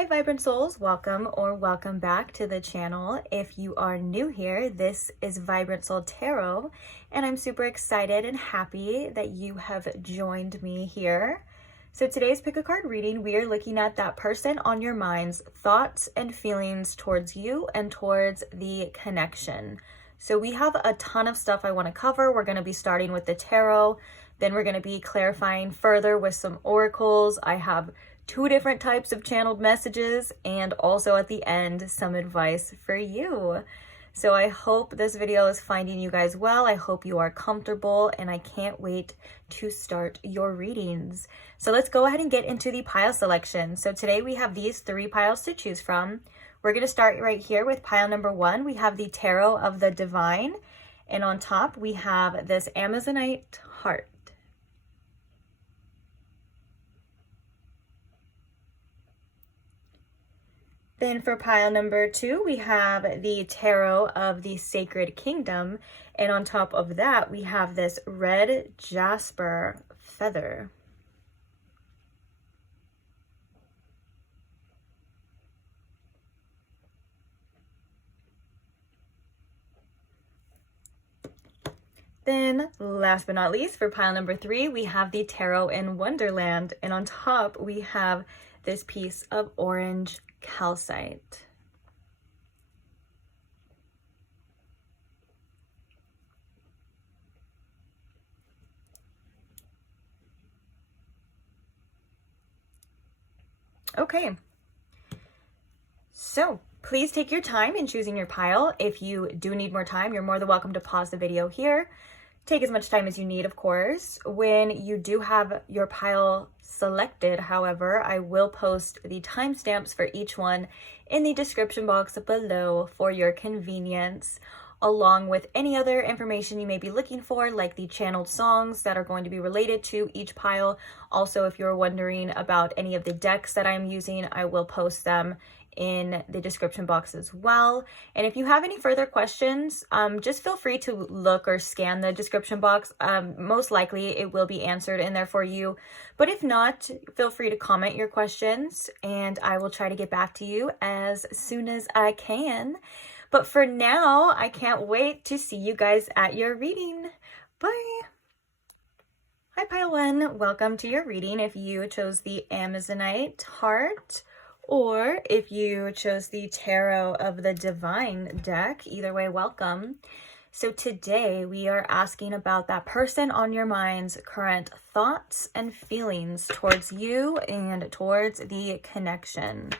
Hi Vibrant Souls, welcome or welcome back to the channel. If you are new here, this is Vibrant Soul Tarot, and I'm super excited and happy that you have joined me here. So today's pick a card reading, we are looking at that person on your mind's thoughts and feelings towards you and towards the connection. So we have a ton of stuff I want to cover. We're going to be starting with the tarot, then we're going to be clarifying further with some oracles. I have 2 different types of channeled messages, and also at the end some advice for you. So I hope this video is finding you guys well. I hope you are comfortable, and I can't wait to start your readings. So let's go ahead and get into the pile selection. So today we have these 3 piles to choose from. We're going to start right here with pile number 1. We have the Tarot of the Divine, and on top we have this Amazonite heart. Then for pile number 2, we have the Tarot of the Sacred Kingdom, and on top of that, we have this red jasper feather. Then, last but not least, for pile number 3, we have the Tarot in Wonderland, and on top, we have this piece of orange calcite. Okay, so please take your time in choosing your pile. If you do need more time, you're more than welcome to pause the video here. Take as much time as you need, of course. When you do have your pile selected, however, I will post the timestamps for each one in the description box below for your convenience, along with any other information you may be looking for, like the channeled songs that are going to be related to each pile. Also, if you're wondering about any of the decks that I'm using, I will post them in the description box as well. And if you have any further questions, just feel free to look or scan the description box. Most likely it will be answered in there for you, but if not, feel free to comment your questions and I will try to get back to you as soon as I can. But for now, I can't wait to see you guys at your reading. Bye. Hi pile 1, welcome to your reading. If you chose the Amazonite heart, or if you chose the Tarot of the Divine deck, either way, welcome. So today we are asking about that person on your mind's current thoughts and feelings towards you and towards the connection.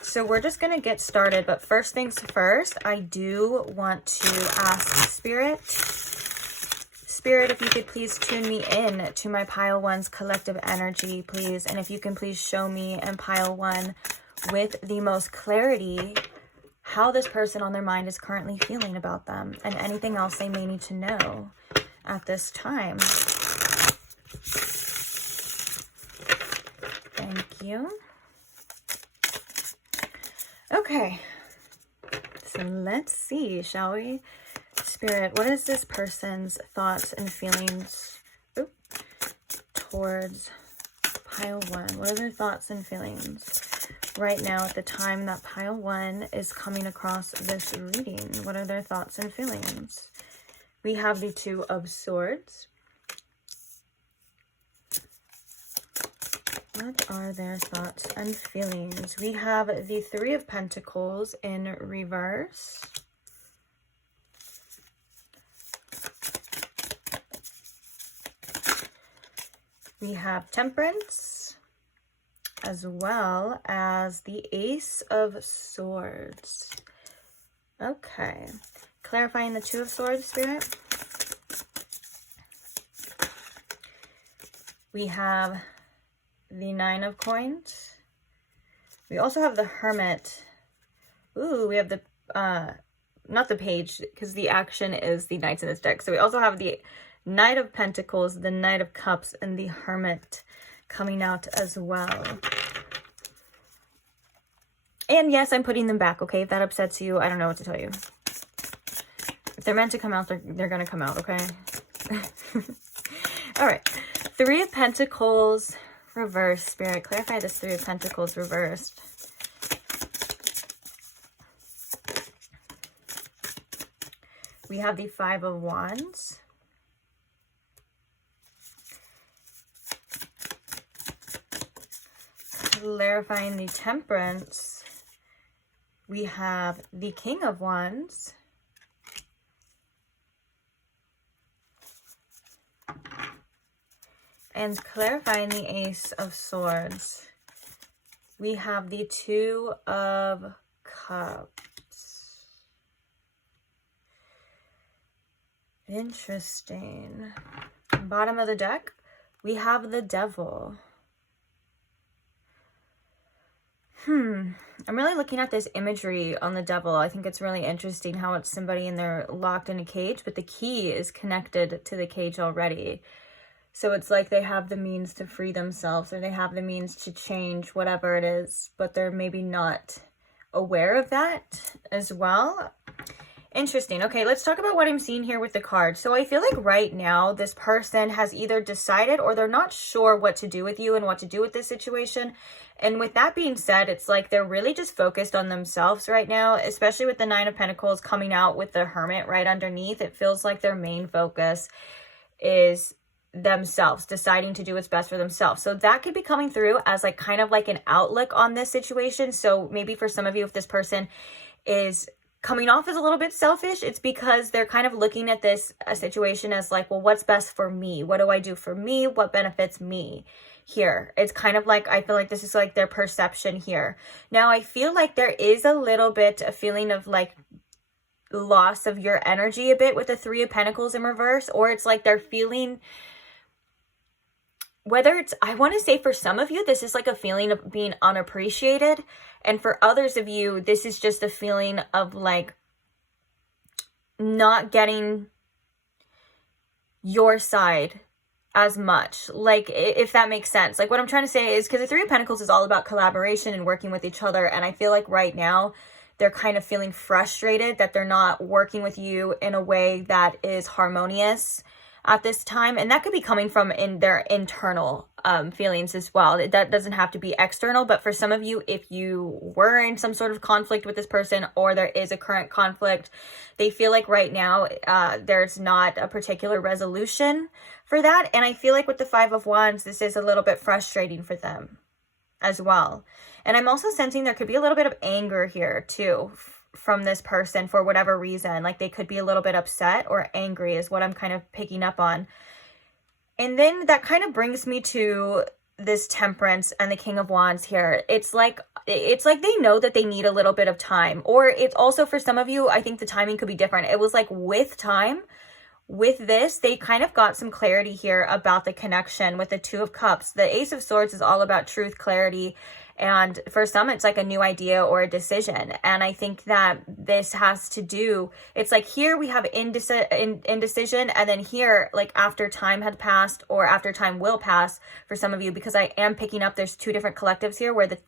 So we're just going to get started, but first things first, I do want to ask Spirit, if you could please tune me in to my pile 1's collective energy, please. And if you can please show me in pile 1 with the most clarity how this person on their mind is currently feeling about them and anything else they may need to know at this time. Thank you. Okay, so let's see, shall we? Spirit, what is this person's thoughts and feelings towards pile 1? What are their thoughts and feelings right now at the time that pile 1 is coming across this reading? What are their thoughts and feelings? We have the 2 of Swords. What are their thoughts and feelings? We have the 3 of Pentacles in reverse. We have Temperance, as well as the Ace of Swords. Okay, clarifying the 2 of Swords, Spirit. We have the 9 of Coins. We also have the Hermit. Ooh, we have the, not the Page, because the action is the Knights in this deck. So we also have the Knight of Pentacles, the Knight of Cups, and the Hermit coming out as well. And yes, I'm putting them back, okay? If that upsets you, I don't know what to tell you. If they're meant to come out, they're going to come out, okay? All right. 3 of Pentacles, Reverse, Spirit. Clarify this Three of Pentacles reversed. We have the Five of Wands. Clarifying the Temperance. We have the King of Wands. And clarifying the Ace of Swords. We have the Two of Cups. Interesting. Bottom of the deck, we have the Devil. I'm really looking at this imagery on the Devil. I think it's really interesting how it's somebody in there locked in a cage, but the key is connected to the cage already. So it's like they have the means to free themselves, or they have the means to change whatever it is, but they're maybe not aware of that as well. Interesting. Okay, let's talk about what I'm seeing here with the card. So I feel like right now this person has either decided or they're not sure what to do with you and what to do with this situation. And with that being said, it's like they're really just focused on themselves right now, especially with the Nine of Pentacles coming out with the Hermit right underneath. It feels like their main focus is themselves, deciding to do what's best for themselves. So that could be coming through as like kind of like an outlook on this situation. So maybe for some of you, if this person is coming off as a little bit selfish, it's because they're kind of looking at this situation as like, well, what's best for me? What do I do for me? What benefits me here? It's kind of like, I feel like this is like their perception here. Now, I feel like there is a little bit a feeling of like loss of your energy a bit with the Three of Pentacles in reverse, or it's like they're feeling, whether it's, I want to say for some of you, this is like a feeling of being unappreciated. And for others of you, this is just a feeling of like not getting your side as much. Like, if that makes sense. Like, what I'm trying to say is, because the Three of Pentacles is all about collaboration and working with each other. And I feel like right now they're kind of feeling frustrated that they're not working with you in a way that is harmonious at this time. And that could be coming from in their internal feelings as well. That doesn't have to be external, but for some of you, if you were in some sort of conflict with this person, or there is a current conflict, they feel like right now there's not a particular resolution for that. And I feel like with the Five of Wands, this is a little bit frustrating for them as well. And I'm also sensing there could be a little bit of anger here too from this person for whatever reason. Like, they could be a little bit upset or angry is what I'm kind of picking up on. And then that kind of brings me to this Temperance and the King of Wands here. It's like they know that they need a little bit of time, or it's also for some of you, I think the timing could be different. It was like with time, with this, they kind of got some clarity here about the connection with the Two of Cups. The Ace of Swords is all about truth, clarity, and for some, it's like a new idea or a decision. And I think that this has to do, it's like here we have indecision, and then here, like after time had passed, or after time will pass for some of you, because I am picking up there's two different collectives here where it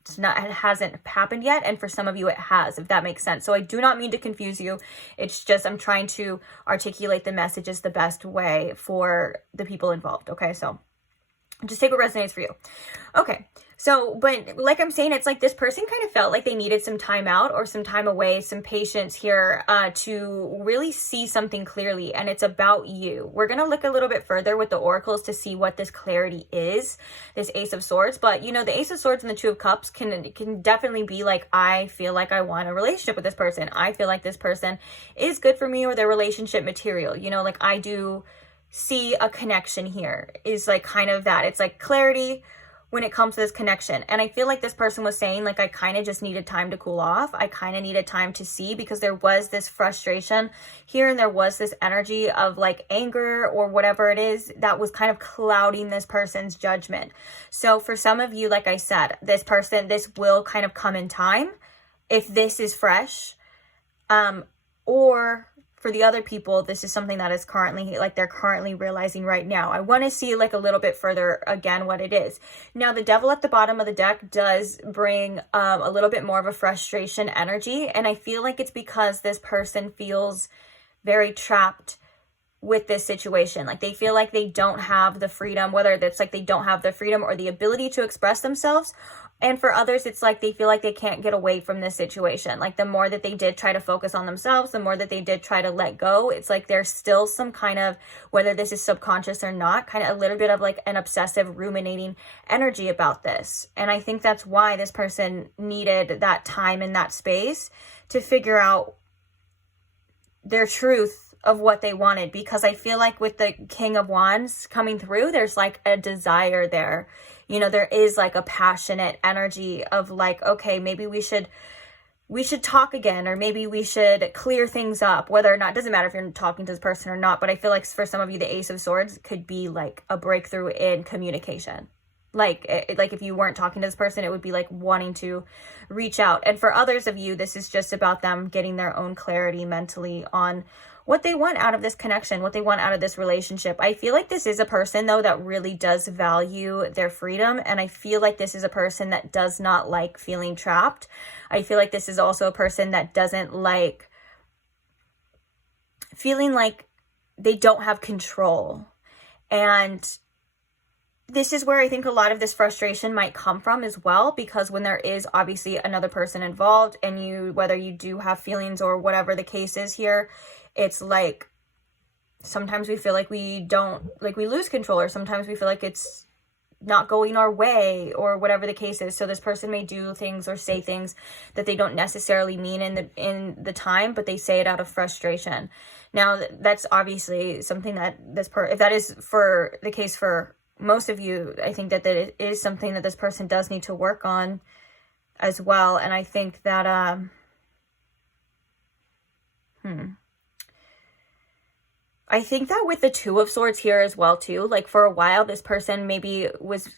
hasn't happened yet, and for some of you it has, if that makes sense. So I do not mean to confuse you. It's just I'm trying to articulate the messages the best way for the people involved. Okay, so just take what resonates for you. Okay, so, but like I'm saying, it's like this person kind of felt like they needed some time out or some time away, some patience here to really see something clearly. And it's about you. We're going to look a little bit further with the oracles to see what this clarity is, this Ace of Swords. But, you know, the Ace of Swords and the Two of Cups can definitely be like, I feel like I want a relationship with this person. I feel like this person is good for me, or their relationship material. You know, like I do see a connection here is like kind of that. It's like clarity when it comes to this connection. And I feel like this person was saying, like, I kind of just needed time to cool off. I kind of needed time to see, because there was this frustration here, and there was this energy of like anger or whatever it is that was kind of clouding this person's judgment. So for some of you, like I said, this will kind of come in time if this is fresh, or for the other people, this is something that is currently, like they're currently realizing right now. I want to see like a little bit further again what it is. Now, the Devil at the bottom of the deck does bring a little bit more of a frustration energy. And I feel like it's because this person feels very trapped with this situation. Like, they feel like they don't have the freedom, whether that's like they don't have the freedom or the ability to express themselves. And for others, it's like they feel like they can't get away from this situation. Like, the more that they did try to focus on themselves, the more that they did try to let go, it's like there's still some kind of, whether this is subconscious or not, kind of a little bit of like an obsessive ruminating energy about this. And I think that's why this person needed that time and that space to figure out their truth of what they wanted. Because I feel like with the King of Wands coming through, there's like a desire there. You know, there is like a passionate energy of like, okay, maybe we should talk again, or maybe we should clear things up, whether or not, it doesn't matter if you're talking to this person or not. But I feel like for some of you, the Ace of Swords could be like a breakthrough in communication. Like if you weren't talking to this person, it would be like wanting to reach out. And for others of you, this is just about them getting their own clarity mentally on what they want out of this connection, what they want out of this relationship. I feel like this is a person, though, that really does value their freedom. And I feel like this is a person that does not like feeling trapped. I feel like this is also a person that doesn't like feeling like they don't have control. And this is where I think a lot of this frustration might come from as well, because when there is obviously another person involved, and you, whether you do have feelings or whatever the case is here, it's like sometimes we feel like we lose control, or sometimes we feel like it's not going our way, or whatever the case is. So this person may do things or say things that they don't necessarily mean in the time, but they say it out of frustration. Now, that's obviously something that if that is for the case for most of you, I think that it is something that this person does need to work on as well. And I think that I think that with the Two of Swords here as well too, like for a while this person maybe was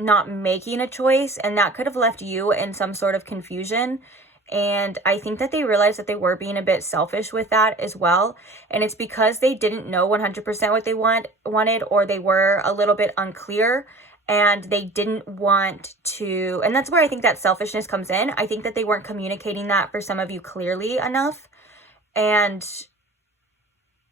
not making a choice, and that could have left you in some sort of confusion. And I think that they realized that they were being a bit selfish with that as well. And it's because they didn't know 100% what they wanted, or they were a little bit unclear, and they didn't want to, and that's where I think that selfishness comes in. I think that they weren't communicating that for some of you clearly enough. And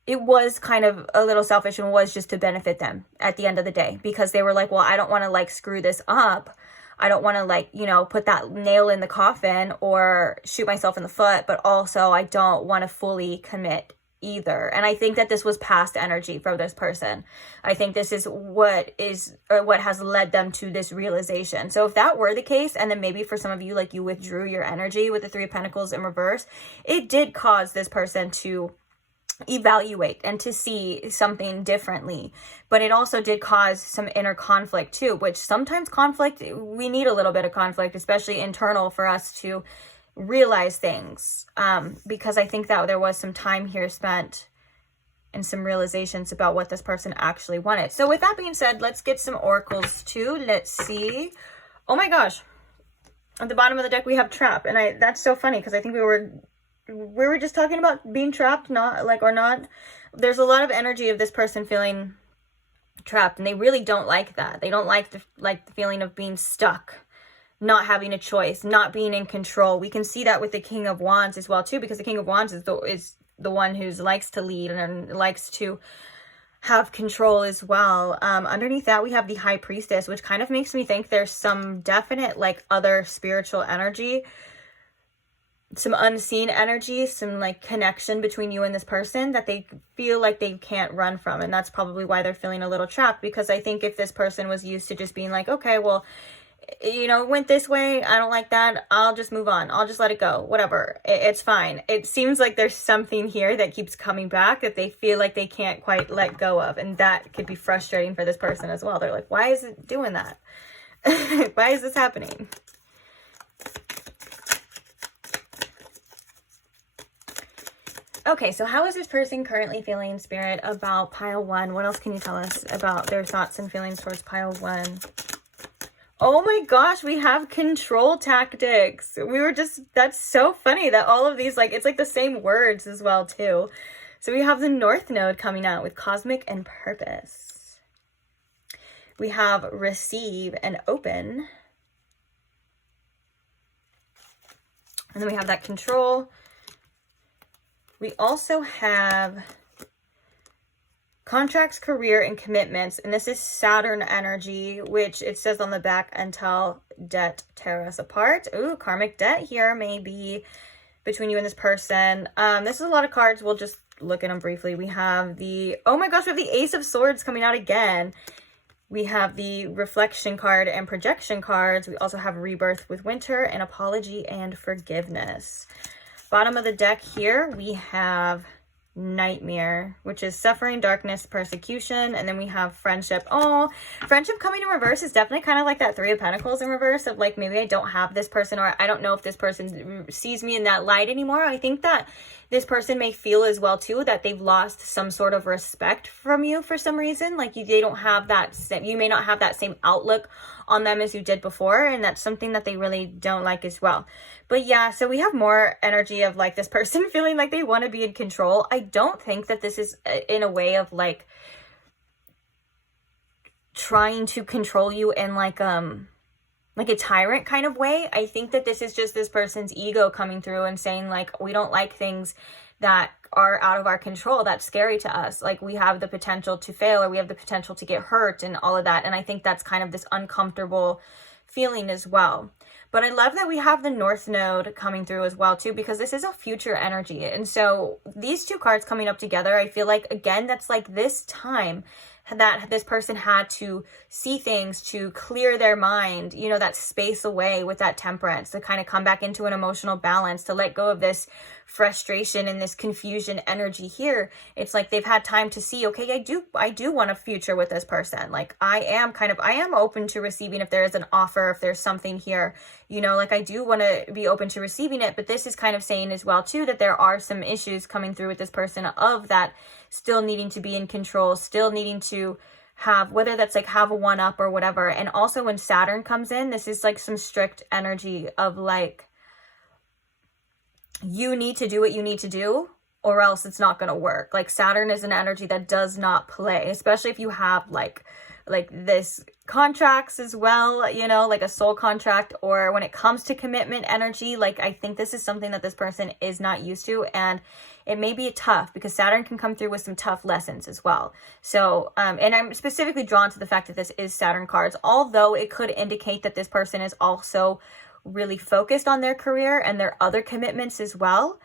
it was kind of a little selfish, and was just to benefit them at the end of the day, because they were like, well, I don't want to like screw this up. I don't want to like, you know, put that nail in the coffin or shoot myself in the foot, but also I don't want to fully commit either. And I think that this was past energy for this person. I think this is what has led them to this realization. So if that were the case, and then maybe for some of you, like you withdrew your energy with the Three of Pentacles in reverse, it did cause this person to evaluate and to see something differently. But it also did cause some inner conflict too, which sometimes conflict, we need a little bit of conflict, especially internal, for us to realize things, because I think that there was some time here spent and some realizations about what this person actually wanted. So with that being said, let's get some oracles too. Let's see. Oh my gosh, at the bottom of the deck we have trap, and that's so funny because I think we were just talking about being trapped, not like, or not. There's a lot of energy of this person feeling trapped, and they really don't like that. They don't like the feeling of being stuck, not having a choice, not being in control. We can see that with the King of Wands as well too, because the King of Wands is the one who likes to lead and likes to have control as well. Underneath that we have the High Priestess, which kind of makes me think there's some definite like other spiritual energy, some unseen energy, some like connection between you and this person that they feel like they can't run from. And that's probably why they're feeling a little trapped, because I think if this person was used to just being like, okay, well, you know, it went this way, I don't like that, I'll just move on, I'll just let it go, whatever, it's fine. It seems like there's something here that keeps coming back that they feel like they can't quite let go of, and that could be frustrating for this person as well. They're like, why is it doing that? Why is this happening? Okay, so how is this person currently feeling, Spirit, about pile one? What else can you tell us about their thoughts and feelings towards pile one? Oh my gosh, we have control tactics. That's so funny that all of these, like, it's like the same words as well too. So we have the North Node coming out with cosmic and purpose. We have receive and open. And then we have that control. We also have contracts, career, and commitments. And this is Saturn energy, which it says on the back, until debt tear us apart. Ooh, karmic debt here maybe between you and this person. This is a lot of cards. We'll just look at them briefly. We have the, oh my gosh, we have the Ace of Swords coming out again. We have the reflection card and projection cards. We also have rebirth with winter and apology and forgiveness. Bottom of the deck here, we have nightmare, which is suffering, darkness, persecution. And then we have friendship. Oh, friendship coming in reverse is definitely kind of like that Three of Pentacles in reverse of like, maybe I don't have this person, or I don't know if this person sees me in that light anymore. I think that this person may feel as well too that they've lost some sort of respect from you for some reason. Like they don't have that, you may not have that same outlook on them as you did before, and that's something that they really don't like as well. But yeah, so we have more energy of like this person feeling like they want to be in control. I don't think that this is in a way of like trying to control you in like a tyrant kind of way. I think that this is just this person's ego coming through and saying like, we don't like things that are out of our control. That's scary to us. Like we have the potential to fail, or we have the potential to get hurt and all of that. And I think that's kind of this uncomfortable feeling as well. But I love that we have the North Node coming through as well too, because this is a future energy. And so these two cards coming up together, I feel like, again, that's like this time that this person had to see things, to clear their mind, you know, that space away with that Temperance, to kind of come back into an emotional balance, to let go of this frustration and this confusion energy here. It's like they've had time to see, okay, I do want a future with this person. Like I am open to receiving if there is an offer, if there's something here, you know, like I do want to be open to receiving it. But this is kind of saying as well too that there are some issues coming through with this person of that still needing to be in control, still needing to have, whether that's like have a one up or whatever. And also when Saturn comes in, this is like some strict energy of like, you need to do what you need to do or else it's not going to work. Like Saturn is an energy that does not play, especially if you have like this contracts as well, you know, like a soul contract, or when it comes to commitment energy, like I think this is something that this person is not used to, and it may be tough because Saturn can come through with some tough lessons as well. So, and I'm specifically drawn to the fact that this is Saturn cards, although it could indicate that this person is also really focused on their career and their other commitments as well.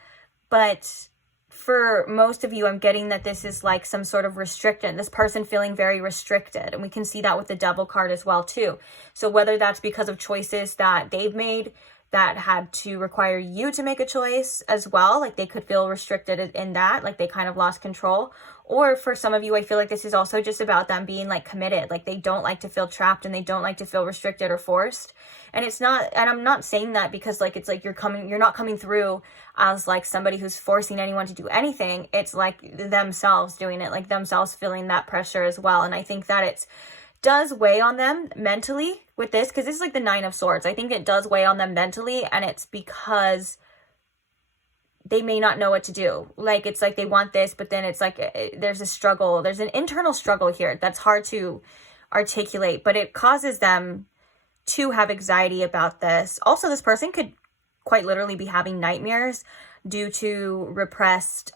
But for most of you, I'm getting that this is like some sort of restriction, this person feeling very restricted. And we can see that with the Devil card as well too. So whether that's because of choices that they've made that had to require you to make a choice as well, like they could feel restricted in that, like they kind of lost control. Or for some of you, I feel like this is also just about them being like committed, like they don't like to feel trapped and they don't like to feel restricted or forced. And it's not, and I'm not saying that because like, it's like you're not coming through as like somebody who's forcing anyone to do anything. It's like themselves doing it, like themselves feeling that pressure as well. And I think that it's does weigh on them mentally with this, because this is like the Nine of Swords. I think it does weigh on them mentally, and it's because they may not know what to do. Like it's like they want this, but then it's like there's a struggle, there's an internal struggle here that's hard to articulate, but it causes them to have anxiety about this. Also, this person could quite literally be having nightmares due to repressed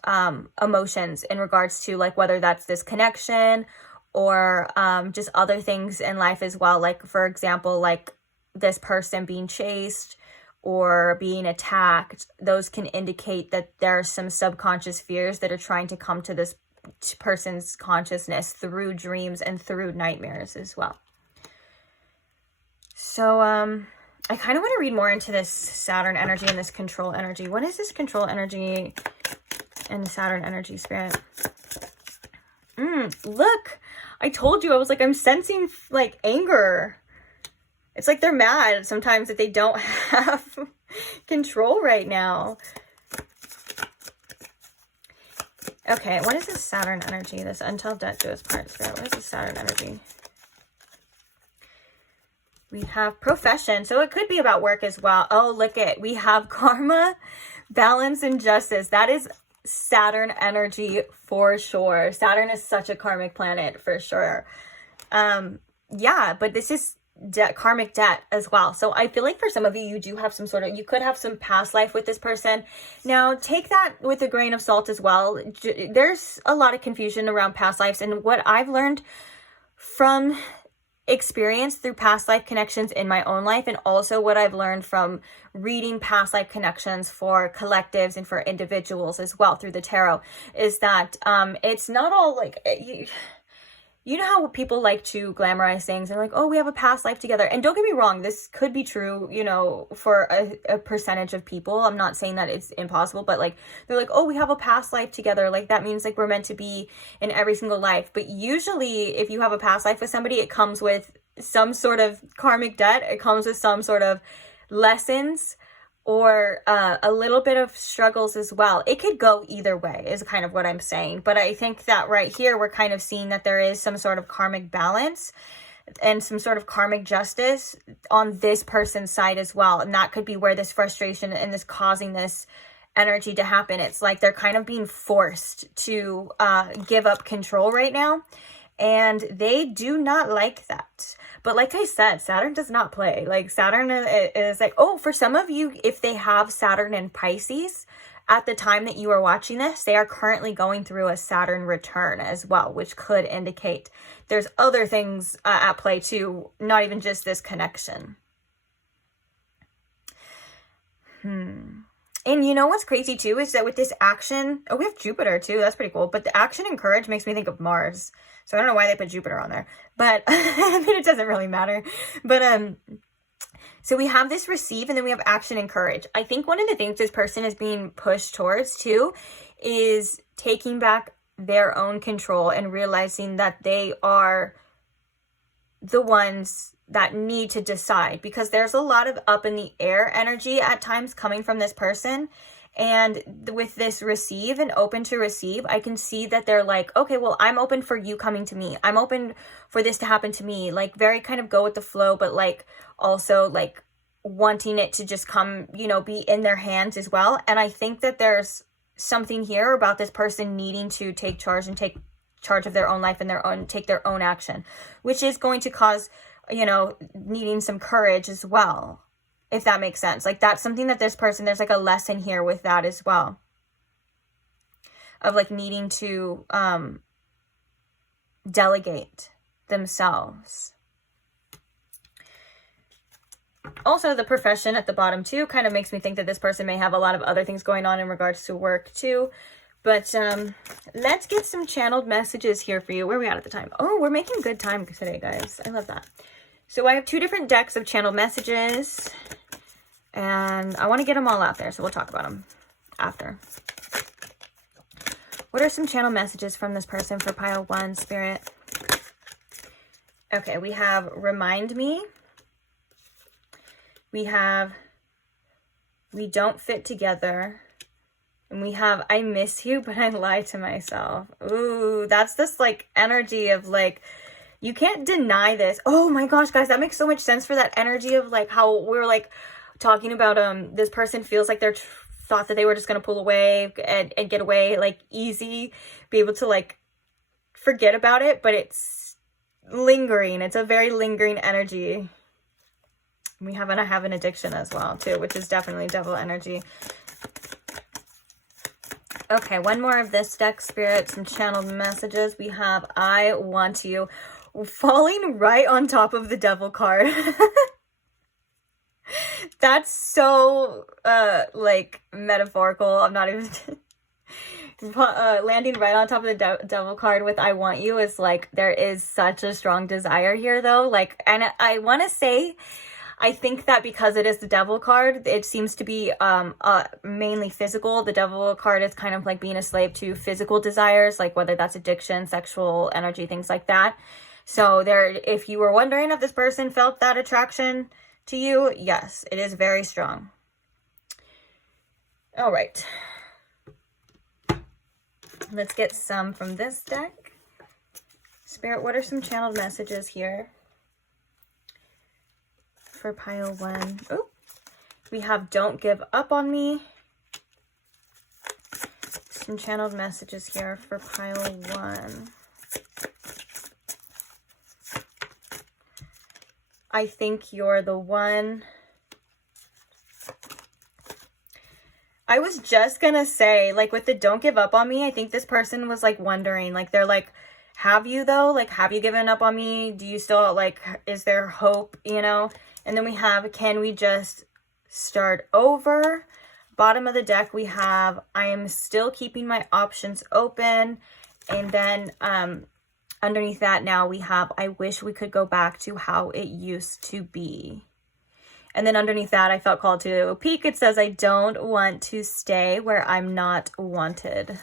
emotions in regards to like whether that's this connection or just other things in life as well. Like, for example, like this person being chased or being attacked. Those can indicate that there are some subconscious fears that are trying to come to this person's consciousness through dreams and through nightmares as well. So I kind of want to read more into this Saturn energy and this control energy. What is this control energy and Saturn energy, Spirit? Look, I told you, I was like, I'm sensing like anger. It's like they're mad sometimes that they don't have control right now. Okay, what is this Saturn energy? This until death do us part, Spirit. What is this Saturn energy? We have profession. So it could be about work as well. Oh, look it. We have karma, balance, and justice. That is Saturn energy for sure. Saturn is such a karmic planet for sure. Yeah, but this is karmic debt as well. So I feel like for some of you, you do have some sort of, you could have some past life with this person. Now take that with a grain of salt as well. There's a lot of confusion around past lives, and what I've learned from experience through past life connections in my own life, and also what I've learned from reading past life connections for collectives and for individuals as well through the tarot, is that it's not all like, you know how people like to glamorize things and like, oh, we have a past life together. And don't get me wrong, this could be true, you know, for a percentage of people. I'm not saying that it's impossible, but like, they're like, oh, we have a past life together. Like that means like we're meant to be in every single life. But usually if you have a past life with somebody, it comes with some sort of karmic debt. It comes with some sort of lessons, or a little bit of struggles as well. It could go either way is kind of what I'm saying. But I think that right here, we're kind of seeing that there is some sort of karmic balance and some sort of karmic justice on this person's side as well. And that could be where this frustration and this causing this energy to happen. It's like they're kind of being forced to give up control right now. And they do not like that. But like I said, Saturn does not play. Like Saturn is like, oh, for some of you, if they have Saturn in Pisces at the time that you are watching this, they are currently going through a Saturn return as well, which could indicate there's other things at play too, not even just this connection. And you know what's crazy too is that with this action, oh, we have Jupiter too. That's pretty cool. But the action and courage makes me think of Mars. So I don't know why they put Jupiter on there, but I mean, it doesn't really matter. But so we have this receive, and then we have action and courage. I think one of the things this person is being pushed towards too is taking back their own control and realizing that they are the ones that need to decide, because there's a lot of up in the air energy at times coming from this person. And with this receive and open to receive, I can see that they're like, okay, well, I'm open for you coming to me. I'm open for this to happen to me. Like very kind of go with the flow, but like also like wanting it to just come, you know, be in their hands as well. And I think that there's something here about this person needing to take charge and take charge of their own life and take their own action, which is going to cause, you know, needing some courage as well. If that makes sense. Like that's something that this person, there's like a lesson here with that as well. Of like needing to delegate themselves. Also, the profession at the bottom too kind of makes me think that this person may have a lot of other things going on in regards to work too. But let's get some channeled messages here for you. Where are we at the time? Oh, we're making good time today, guys. I love that. So I have 2 different decks of channeled messages, and I want to get them all out there, so we'll talk about them after. What are some channel messages from this person for pile 1, Spirit? Okay, we have remind me. We have we don't fit together. And we have I miss you, but I lie to myself. Ooh, that's this like energy of like, you can't deny this. Oh my gosh, guys, that makes so much sense for that energy of like how we're like talking about this person feels like they're thought that they were just gonna pull away and get away like easy, be able to like forget about it, but it's lingering. It's a very lingering energy. We have an addiction as well too, which is definitely devil energy. Okay, one more of this deck, Spirit, some channeled messages. We have I want you, falling right on top of the devil card. That's so like metaphorical. I'm not even landing right on top of the devil card with I want you is like, there is such a strong desire here though. Like, and I want to say, I think that because it is the devil card, it seems to be mainly physical. The devil card is kind of like being a slave to physical desires, like whether that's addiction, sexual energy, things like that. So there, if you were wondering if this person felt that attraction to you, yes, it is very strong. All right. Let's get some from this deck. Spirit, what are some channeled messages here for pile 1? Oh, we have don't give up on me. Some channeled messages here for pile 1. I think you're the one. I was just gonna say, like, with the don't give up on me, I think this person was, like, wondering, like, they're like, have you, though? Like, have you given up on me? Do you still, like, is there hope, you know? And then we have, can we just start over? Bottom of the deck, we have, I am still keeping my options open. And then underneath that now we have, I wish we could go back to how it used to be. And then underneath that, I felt called to peek. It says, I don't want to stay where I'm not wanted.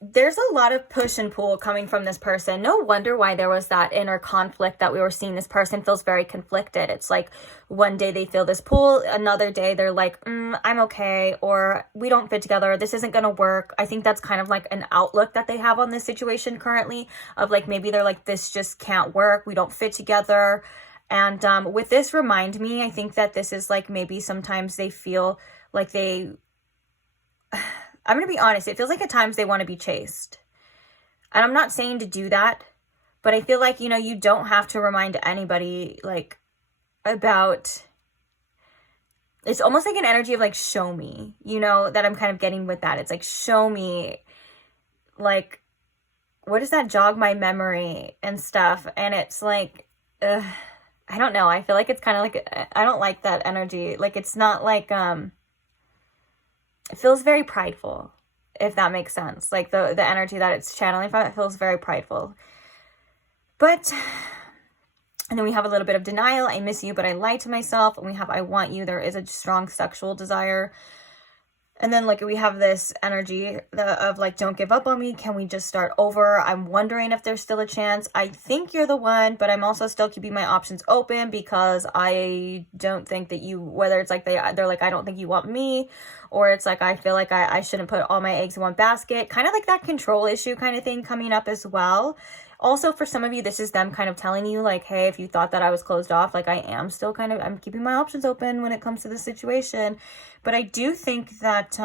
There's a lot of push and pull coming from this person. No wonder why there was that inner conflict that we were seeing. This person feels very conflicted. It's like one day they feel this pull, another day they're like, I'm okay, or we don't fit together, this isn't gonna work. I think that's kind of like an outlook that they have on this situation currently, of like, maybe they're like, this just can't work, we don't fit together. And with this, remind me, I think that this is like, maybe sometimes they feel like they, I'm going to be honest, it feels like at times they want to be chased. And I'm not saying to do that, but I feel like, you know, you don't have to remind anybody, like, about, it's almost like an energy of like, show me, you know, that I'm kind of getting with that. It's like, show me, like, what does that jog my memory and stuff? And it's like, I don't know. I feel like it's kind of like, I don't like that energy. Like, it's not like, it feels very prideful, if that makes sense. Like the energy that it's channeling from, it feels very prideful. But, and then we have a little bit of denial. I miss you, but I lied to myself. And we have, I want you. There is a strong sexual desire. And then like we have this energy of like, don't give up on me. Can we just start over? I'm wondering if there's still a chance. I think you're the one, but I'm also still keeping my options open because I don't think that you, whether it's like they're like, I don't think you want me, or it's like, I feel like I shouldn't put all my eggs in one basket. Kind of like that control issue kind of thing coming up as well. Also, for some of you, this is them kind of telling you like, hey, if you thought that I was closed off, like I am still kind of, I'm keeping my options open when it comes to the situation. But I do think that,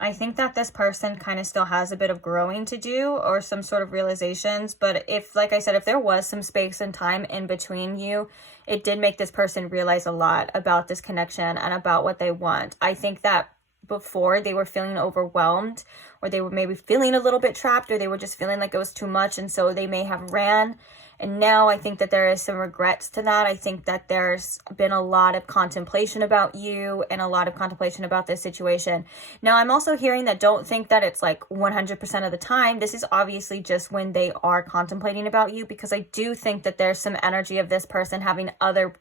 I think that this person kind of still has a bit of growing to do or some sort of realizations. But if, like I said, if there was some space and time in between you, it did make this person realize a lot about this connection and about what they want. I think that before they were feeling overwhelmed, or they were maybe feeling a little bit trapped, or they were just feeling like it was too much, and so they may have ran. And now I think that there is some regrets to that. I think that there's been a lot of contemplation about you and a lot of contemplation about this situation. Now, I'm also hearing that don't think that it's like 100% of the time. This is obviously just when they are contemplating about you, because I do think that there's some energy of this person having other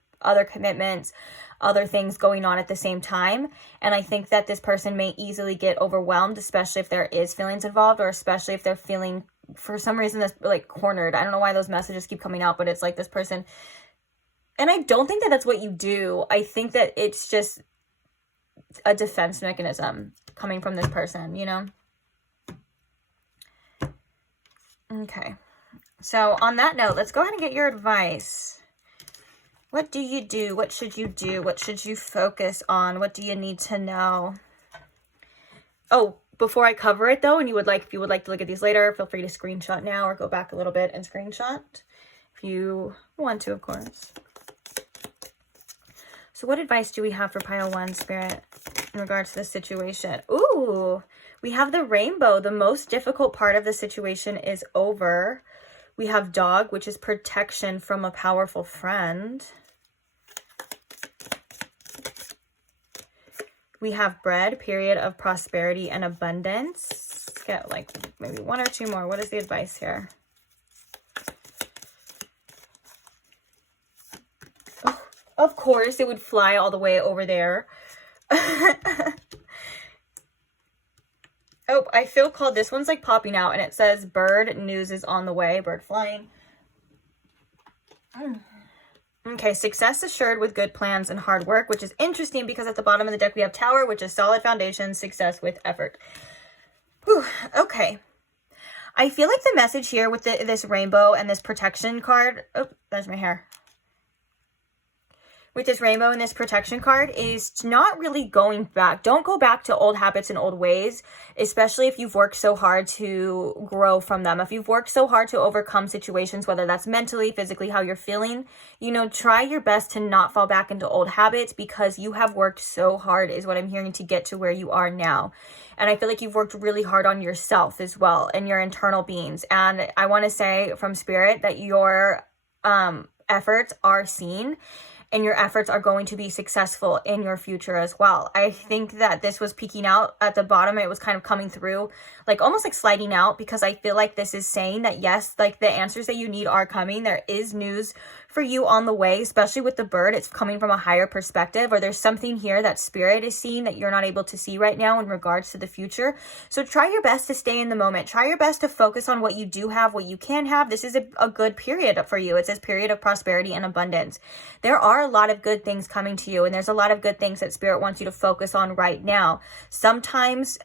commitments, other things going on at the same time. And I think that this person may easily get overwhelmed, especially if there is feelings involved, or especially if they're feeling for some reason that's like cornered. I don't know why those messages keep coming out, but it's like this person, and I don't think that that's what you do. I think that it's just a defense mechanism coming from this person, you know? Okay. So on that note, let's go ahead and get your advice. What do you do? What should you do? What should you focus on? What do you need to know? Oh, before I cover it though, and if you would like to look at these later, feel free to screenshot now or go back a little bit and screenshot if you want to, of course. So what advice do we have for pile 1, Spirit, in regards to this situation? Ooh, we have the rainbow. The most difficult part of the situation is over. We have dog, which is protection from a powerful friend. We have bread, period of prosperity and abundance. Let's get like maybe 1 or 2 more. What is the advice here? Oh, of course, it would fly all the way over there. Oh, I feel called. This one's like popping out and it says bird news is on the way. Bird flying. Okay, success assured with good plans and hard work, which is interesting because at the bottom of the deck we have tower, which is solid foundation, success with effort. Whew, okay. I feel like the message here with this rainbow and this protection card. Oh, that's my hair. with this rainbow and this protection card is not really going back. Don't go back to old habits and old ways, especially if you've worked so hard to grow from them. If you've worked so hard to overcome situations, whether that's mentally, physically, how you're feeling, you know, try your best to not fall back into old habits, because you have worked so hard, is what I'm hearing, to get to where you are now. And I feel like you've worked really hard on yourself as well and your internal beings. And I want to say from Spirit that your efforts are seen, and your efforts are going to be successful in your future as well. I think that this was peeking out at the bottom. It was kind of coming through, like almost like sliding out, because I feel like this is saying that yes, like the answers that you need are coming. There is news for you on the way, especially with the bird. It's coming from a higher perspective, or there's something here that Spirit is seeing that you're not able to see right now in regards to the future. So try your best to stay in the moment. Try your best to focus on what you do have, what you can have. This is a good period for you. It's this period of prosperity and abundance. There are a lot of good things coming to you, and there's a lot of good things that Spirit wants you to focus on right now. Sometimes,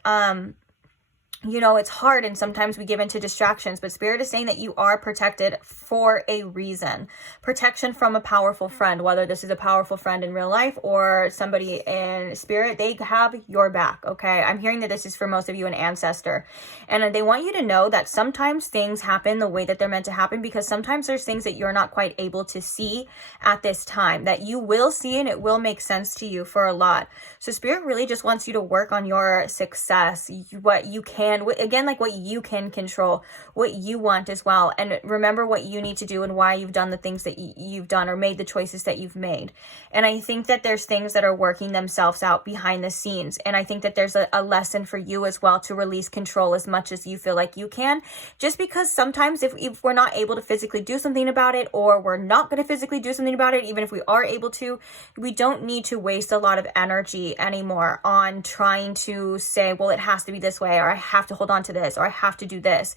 you know, it's hard, and sometimes we give into distractions, but Spirit is saying that you are protected for a reason. Protection from a powerful friend, whether this is a powerful friend in real life or somebody in spirit, they have your back, okay? I'm hearing that this is for most of you an ancestor, and they want you to know that sometimes things happen the way that they're meant to happen, because sometimes there's things that you're not quite able to see at this time that you will see, and it will make sense to you for a lot. So Spirit really just wants you to work on your success, what you can, again, like what you can control, what you want as well. And remember what you need to do and why you've done the things that you've done, or made the choices that you've made. And I think that there's things that are working themselves out behind the scenes. And I think that there's a lesson for you as well to release control as much as you feel like you can. Just because sometimes if we're not able to physically do something about it, or we're not going to physically do something about it, even if we are able to, we don't need to waste a lot of energy anymore on trying to say, well, it has to be this way, or I have to hold on to this, or I have to do this.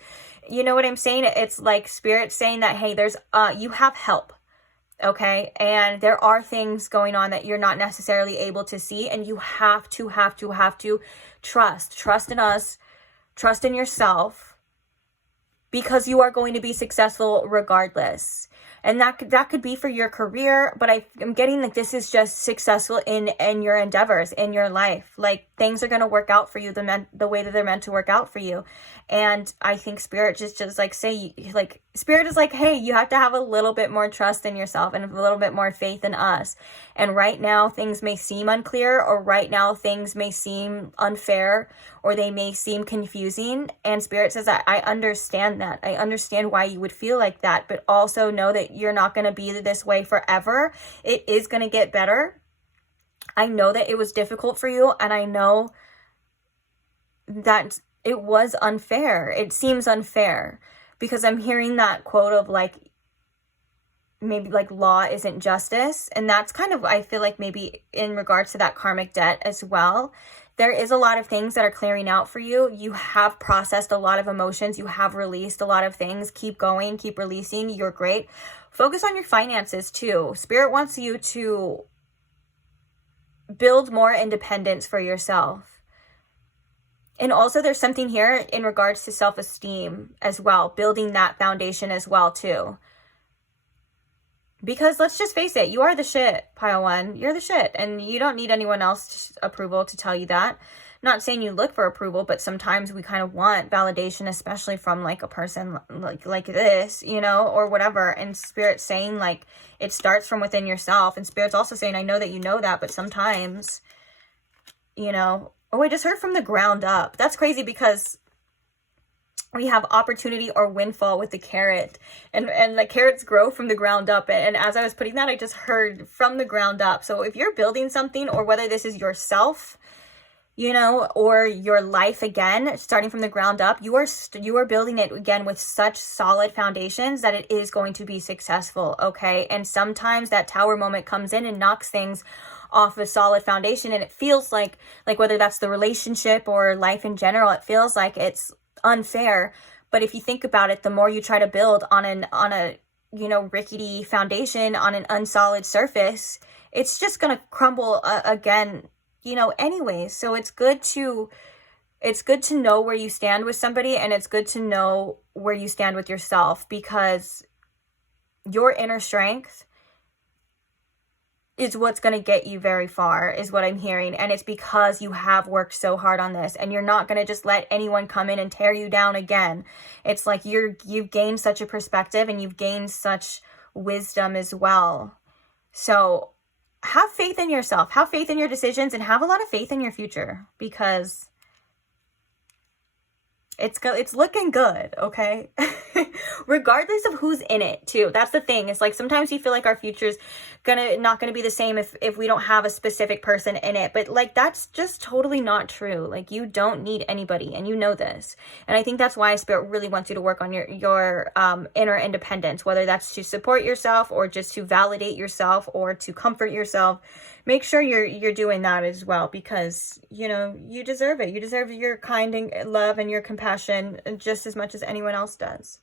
You know what I'm saying? It's like Spirit saying that, hey, there's you have help, okay? And there are things going on that you're not necessarily able to see, and you have to trust in us, trust in yourself, because you are going to be successful regardless. And that could be for your career, but I'm getting like this is just successful in your endeavors, in your life. Like things are going to work out for you the way that they're meant to work out for you. And I think Spirit just like Spirit is like, hey, you have to have a little bit more trust in yourself and a little bit more faith in us. And right now things may seem unclear, or right now things may seem unfair, or they may seem confusing. And Spirit says that I understand that. I understand why you would feel like that, but also know that you're not going to be this way forever. It is going to get better. I know that it was difficult for you, and I know that it was unfair. It seems unfair, because I'm hearing that quote of like, maybe like law isn't justice. And that's kind of, I feel like maybe in regards to that karmic debt as well. There is a lot of things that are clearing out for you. You have processed a lot of emotions. You have released a lot of things. Keep going, keep releasing. You're great. Focus on your finances too. Spirit wants you to build more independence for yourself. And also there's something here in regards to self-esteem as well, building that foundation as well too. Because let's just face it, you are the shit, pile one. You're the shit, and you don't need anyone else's approval to tell you that. Not saying you look for approval, but sometimes we kind of want validation, especially from like a person like this, you know, or whatever. And Spirit's saying like it starts from within yourself. And Spirit's also saying, I know that you know that, but sometimes, you know, oh, I just heard from the ground up. That's crazy, because we have opportunity or windfall with the carrot, and the carrots grow from the ground up. And as I was putting that, I just heard from the ground up. So if you're building something, or whether this is yourself, you know, or your life again, starting from the ground up, you are building it again with such solid foundations that it is going to be successful, okay? And sometimes that tower moment comes in and knocks things off a solid foundation, and it feels like whether that's the relationship or life in general, it feels like it's unfair. But if you think about it, the more you try to build on a you know, rickety foundation, on an unsolid surface, it's just gonna crumble again, you know, anyways. So it's good to know where you stand with somebody, and it's good to know where you stand with yourself, because your inner strength is what's going to get you very far, is what I'm hearing. And it's because you have worked so hard on this, and you're not going to just let anyone come in and tear you down again. It's like you've gained such a perspective, and you've gained such wisdom as well. So have faith in yourself, have faith in your decisions, and have a lot of faith in your future, because it's looking good, okay? Regardless of who's in it too. That's the thing. It's like sometimes you feel like our future's not gonna be the same if we don't have a specific person in it. But like, that's just totally not true. Like, you don't need anybody, and you know this. And I think that's why Spirit really wants you to work on your inner independence, whether that's to support yourself or just to validate yourself or to comfort yourself. Make sure you're doing that as well, because, you know, you deserve it. You deserve your kind and love and your compassion just as much as anyone else does.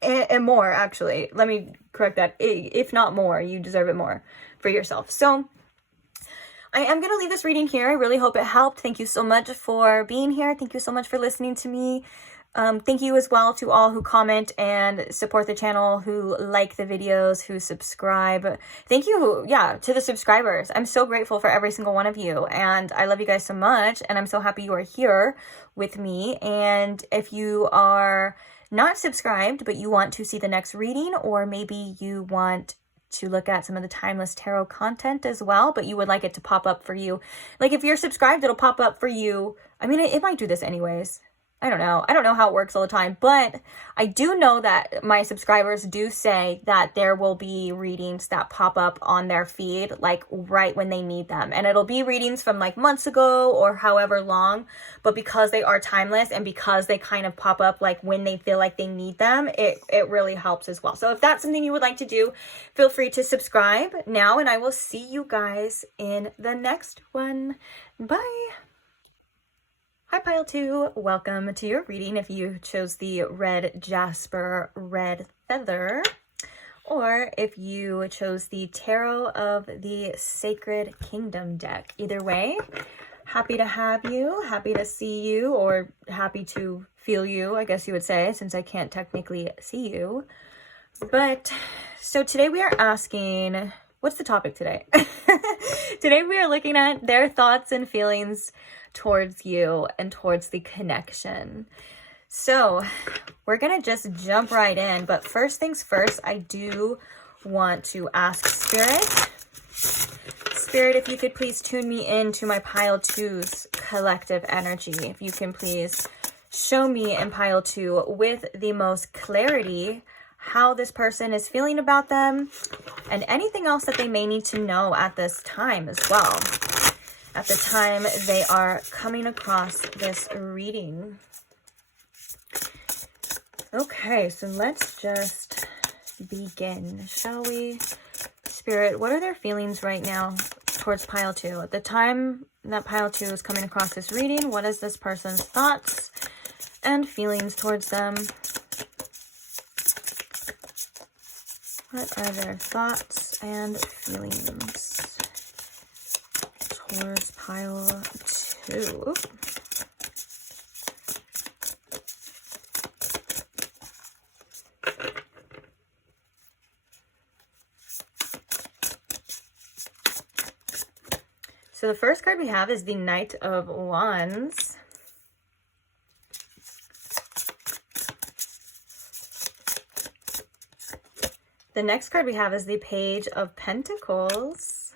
And more, actually. Let me correct that. If not more, you deserve it more for yourself. So I am going to leave this reading here. I really hope it helped. Thank you so much for being here. Thank you so much for listening to me. Thank you as well to all who comment and support the channel, who like the videos, who subscribe. Thank you, to the subscribers. I'm so grateful for every single one of you, and I love you guys so much, and I'm so happy you are here with me. And if you are not subscribed, but you want to see the next reading, or maybe you want to look at some of the timeless tarot content as well, but you would like it to pop up for you. Like, if you're subscribed, it'll pop up for you. I mean, it might do this anyways. I don't know. I don't know how it works all the time, but I do know that my subscribers do say that there will be readings that pop up on their feed, like right when they need them. And it'll be readings from like months ago or however long, but because they are timeless and because they kind of pop up like when they feel like they need them, it really helps as well. So if that's something you would like to do, feel free to subscribe now, and I will see you guys in the next one. Bye. Hi Pile 2, welcome to your reading if you chose the Red Jasper Red Feather, or if you chose the Tarot of the Sacred Kingdom deck. Either way, happy to have you, happy to see you, or happy to feel you, I guess you would say, since I can't technically see you. But, so today we are asking, what's the topic today? Today we are looking at their thoughts and feelings towards you and towards the connection. So we're gonna just jump right in, but first things first, I do want to ask Spirit, if you could please tune me into my Pile 2's collective energy. If you can please show me in Pile 2 with the most clarity how this person is feeling about them, and anything else that they may need to know at this time as well, at the time they are coming across this reading. Okay, so let's just begin, shall we? Spirit, what are their feelings right now towards Pile 2? At the time that Pile 2 is coming across this reading, what is this person's thoughts and feelings towards them? What are their thoughts and feelings towards Pile 2? So the first card we have is the Knight of Wands. The next card we have is the Page of Pentacles.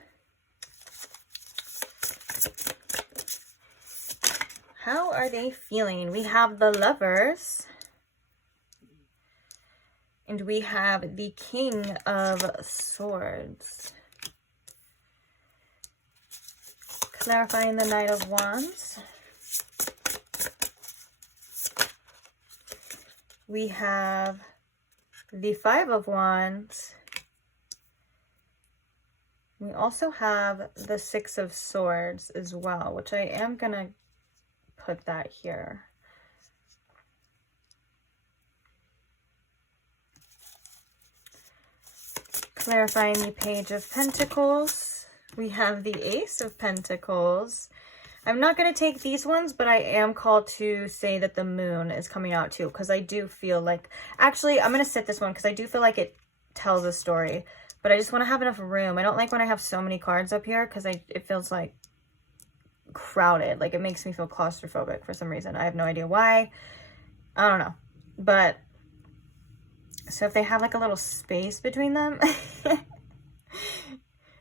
How are they feeling? We have the Lovers. And we have the King of Swords. Clarifying the Knight of Wands. We have the Five of Wands. We also have the Six of Swords as well, which I am going to put that here. Clarifying the Page of Pentacles. We have the Ace of Pentacles. I'm not going to take these ones, but I am called to say that the Moon is coming out too, because I do feel like, actually, I'm going to set this one because I do feel like it tells a story. but I just want to have enough room. I don't like when I have so many cards up here because it feels like crowded. Like it makes me feel claustrophobic for some reason. I have no idea why. I don't know. But so if they have like a little space between them,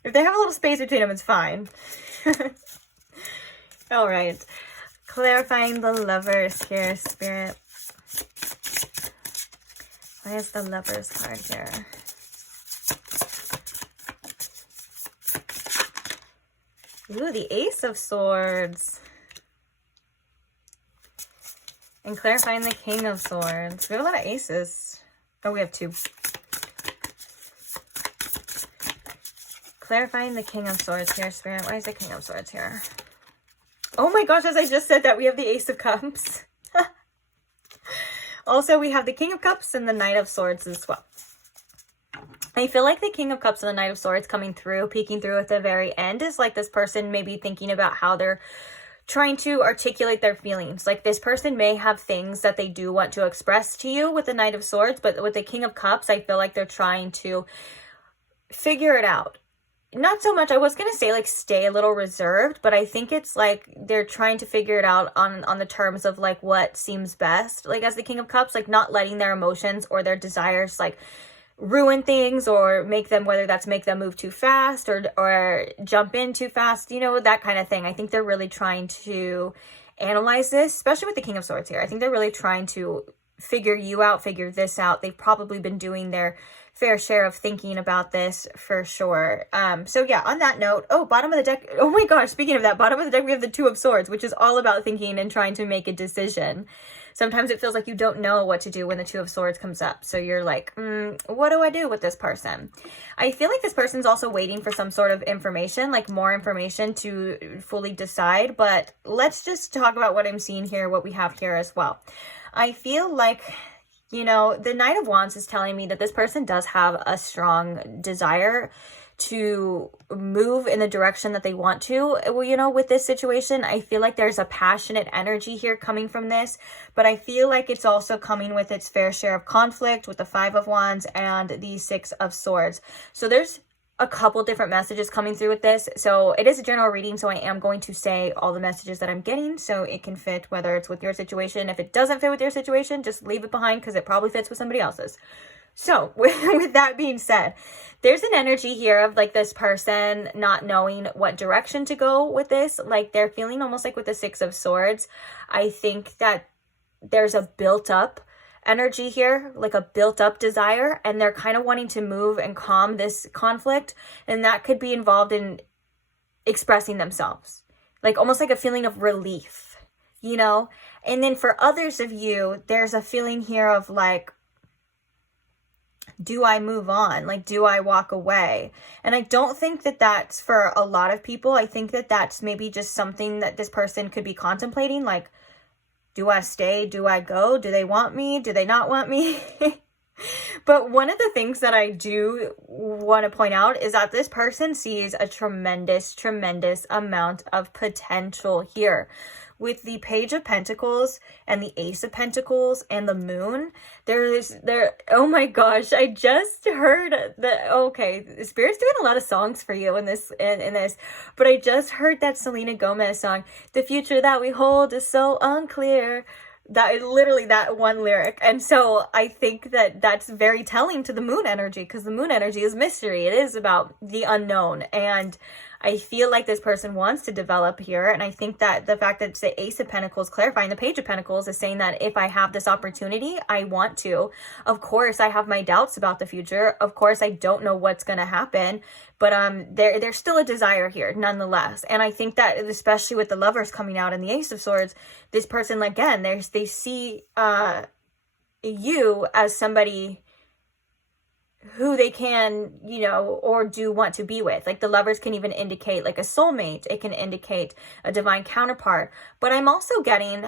if they have a little space between them, it's fine. All right. Clarifying the Lovers here, Spirit. Why is the Lovers card here? Ooh, the Ace of Swords. And clarifying the King of Swords. We have a lot of aces. Oh, we have 2. Clarifying the King of Swords here, Spirit. Why is the King of Swords here? Oh my gosh, as I just said that, we have the Ace of Cups. Also, we have the King of Cups and the Knight of Swords as well. I feel like the King of Cups and the Knight of Swords coming through, peeking through at the very end is like this person maybe thinking about how they're trying to articulate their feelings. Like this person may have things that they do want to express to you with the Knight of Swords, but with the King of Cups, I feel like they're trying to figure it out. Not so much, I was going to say like stay a little reserved, but I think it's like they're trying to figure it out on the terms of like what seems best. Like as the King of Cups, like not letting their emotions or their desires like ruin things or make them, whether that's make them move too fast or jump in too fast, you know, that kind of thing. I think they're really trying to analyze this, especially with the King of Swords here. I think they're really trying to figure you out, figure this out. They've probably been doing their fair share of thinking about this for sure. So yeah, on that note, bottom of the deck. Oh my gosh, speaking of that, bottom of the deck, we have the Two of Swords, which is all about thinking and trying to make a decision. Sometimes it feels like you don't know what to do when the Two of Swords comes up. So you're like, what do I do with this person? I feel like this person's also waiting for some sort of information, like more information to fully decide. But let's just talk about what I'm seeing here, what we have here as well. I feel like, you know, the Knight of Wands is telling me that this person does have a strong desire to move in the direction that they want to. Well, you know, with this situation, I feel like there's a passionate energy here coming from this, but I feel like it's also coming with its fair share of conflict with the Five of Wands and the Six of Swords. So there's a couple different messages coming through with this. So it is a general reading, so I am going to say all the messages that I'm getting so it can fit whether it's with your situation. If it doesn't fit with your situation, just leave it behind because it probably fits with somebody else's. So with that being said, there's an energy here of like this person not knowing what direction to go with this. Like they're feeling almost like with the Six of Swords. I think that there's a built up energy here, like a built up desire, and they're kind of wanting to move and calm this conflict, and that could be involved in expressing themselves, like almost like a feeling of relief, you know. And then for others of you, there's a feeling here of like, do I move on? Like, do I walk away? And I don't think that that's for a lot of people. I think that that's maybe just something that this person could be contemplating, like, do I stay? Do I go? Do they want me? Do they not want me? But one of the things that I do want to point out is that this person sees a tremendous, tremendous amount of potential here. With the Page of Pentacles and the Ace of Pentacles and the Moon, oh my gosh, I just heard okay, Spirit's doing a lot of songs for you in this, but I just heard that Selena Gomez song, "The future that we hold is so unclear." That is literally that one lyric. And so I think that that's very telling to the Moon energy, because the Moon energy is mystery. It is about the unknown. And I feel like this person wants to develop here. And I think that the fact that it's the Ace of Pentacles clarifying the Page of Pentacles is saying that if I have this opportunity, I want to. Of course, I have my doubts about the future. Of course, I don't know what's going to happen. But there's still a desire here, nonetheless. And I think that, especially with the Lovers coming out and the Ace of Swords, this person, again, they see you as somebody who they can, you know, or do want to be with. Like the Lovers can even indicate like a soulmate. It can indicate a divine counterpart. But I'm also getting,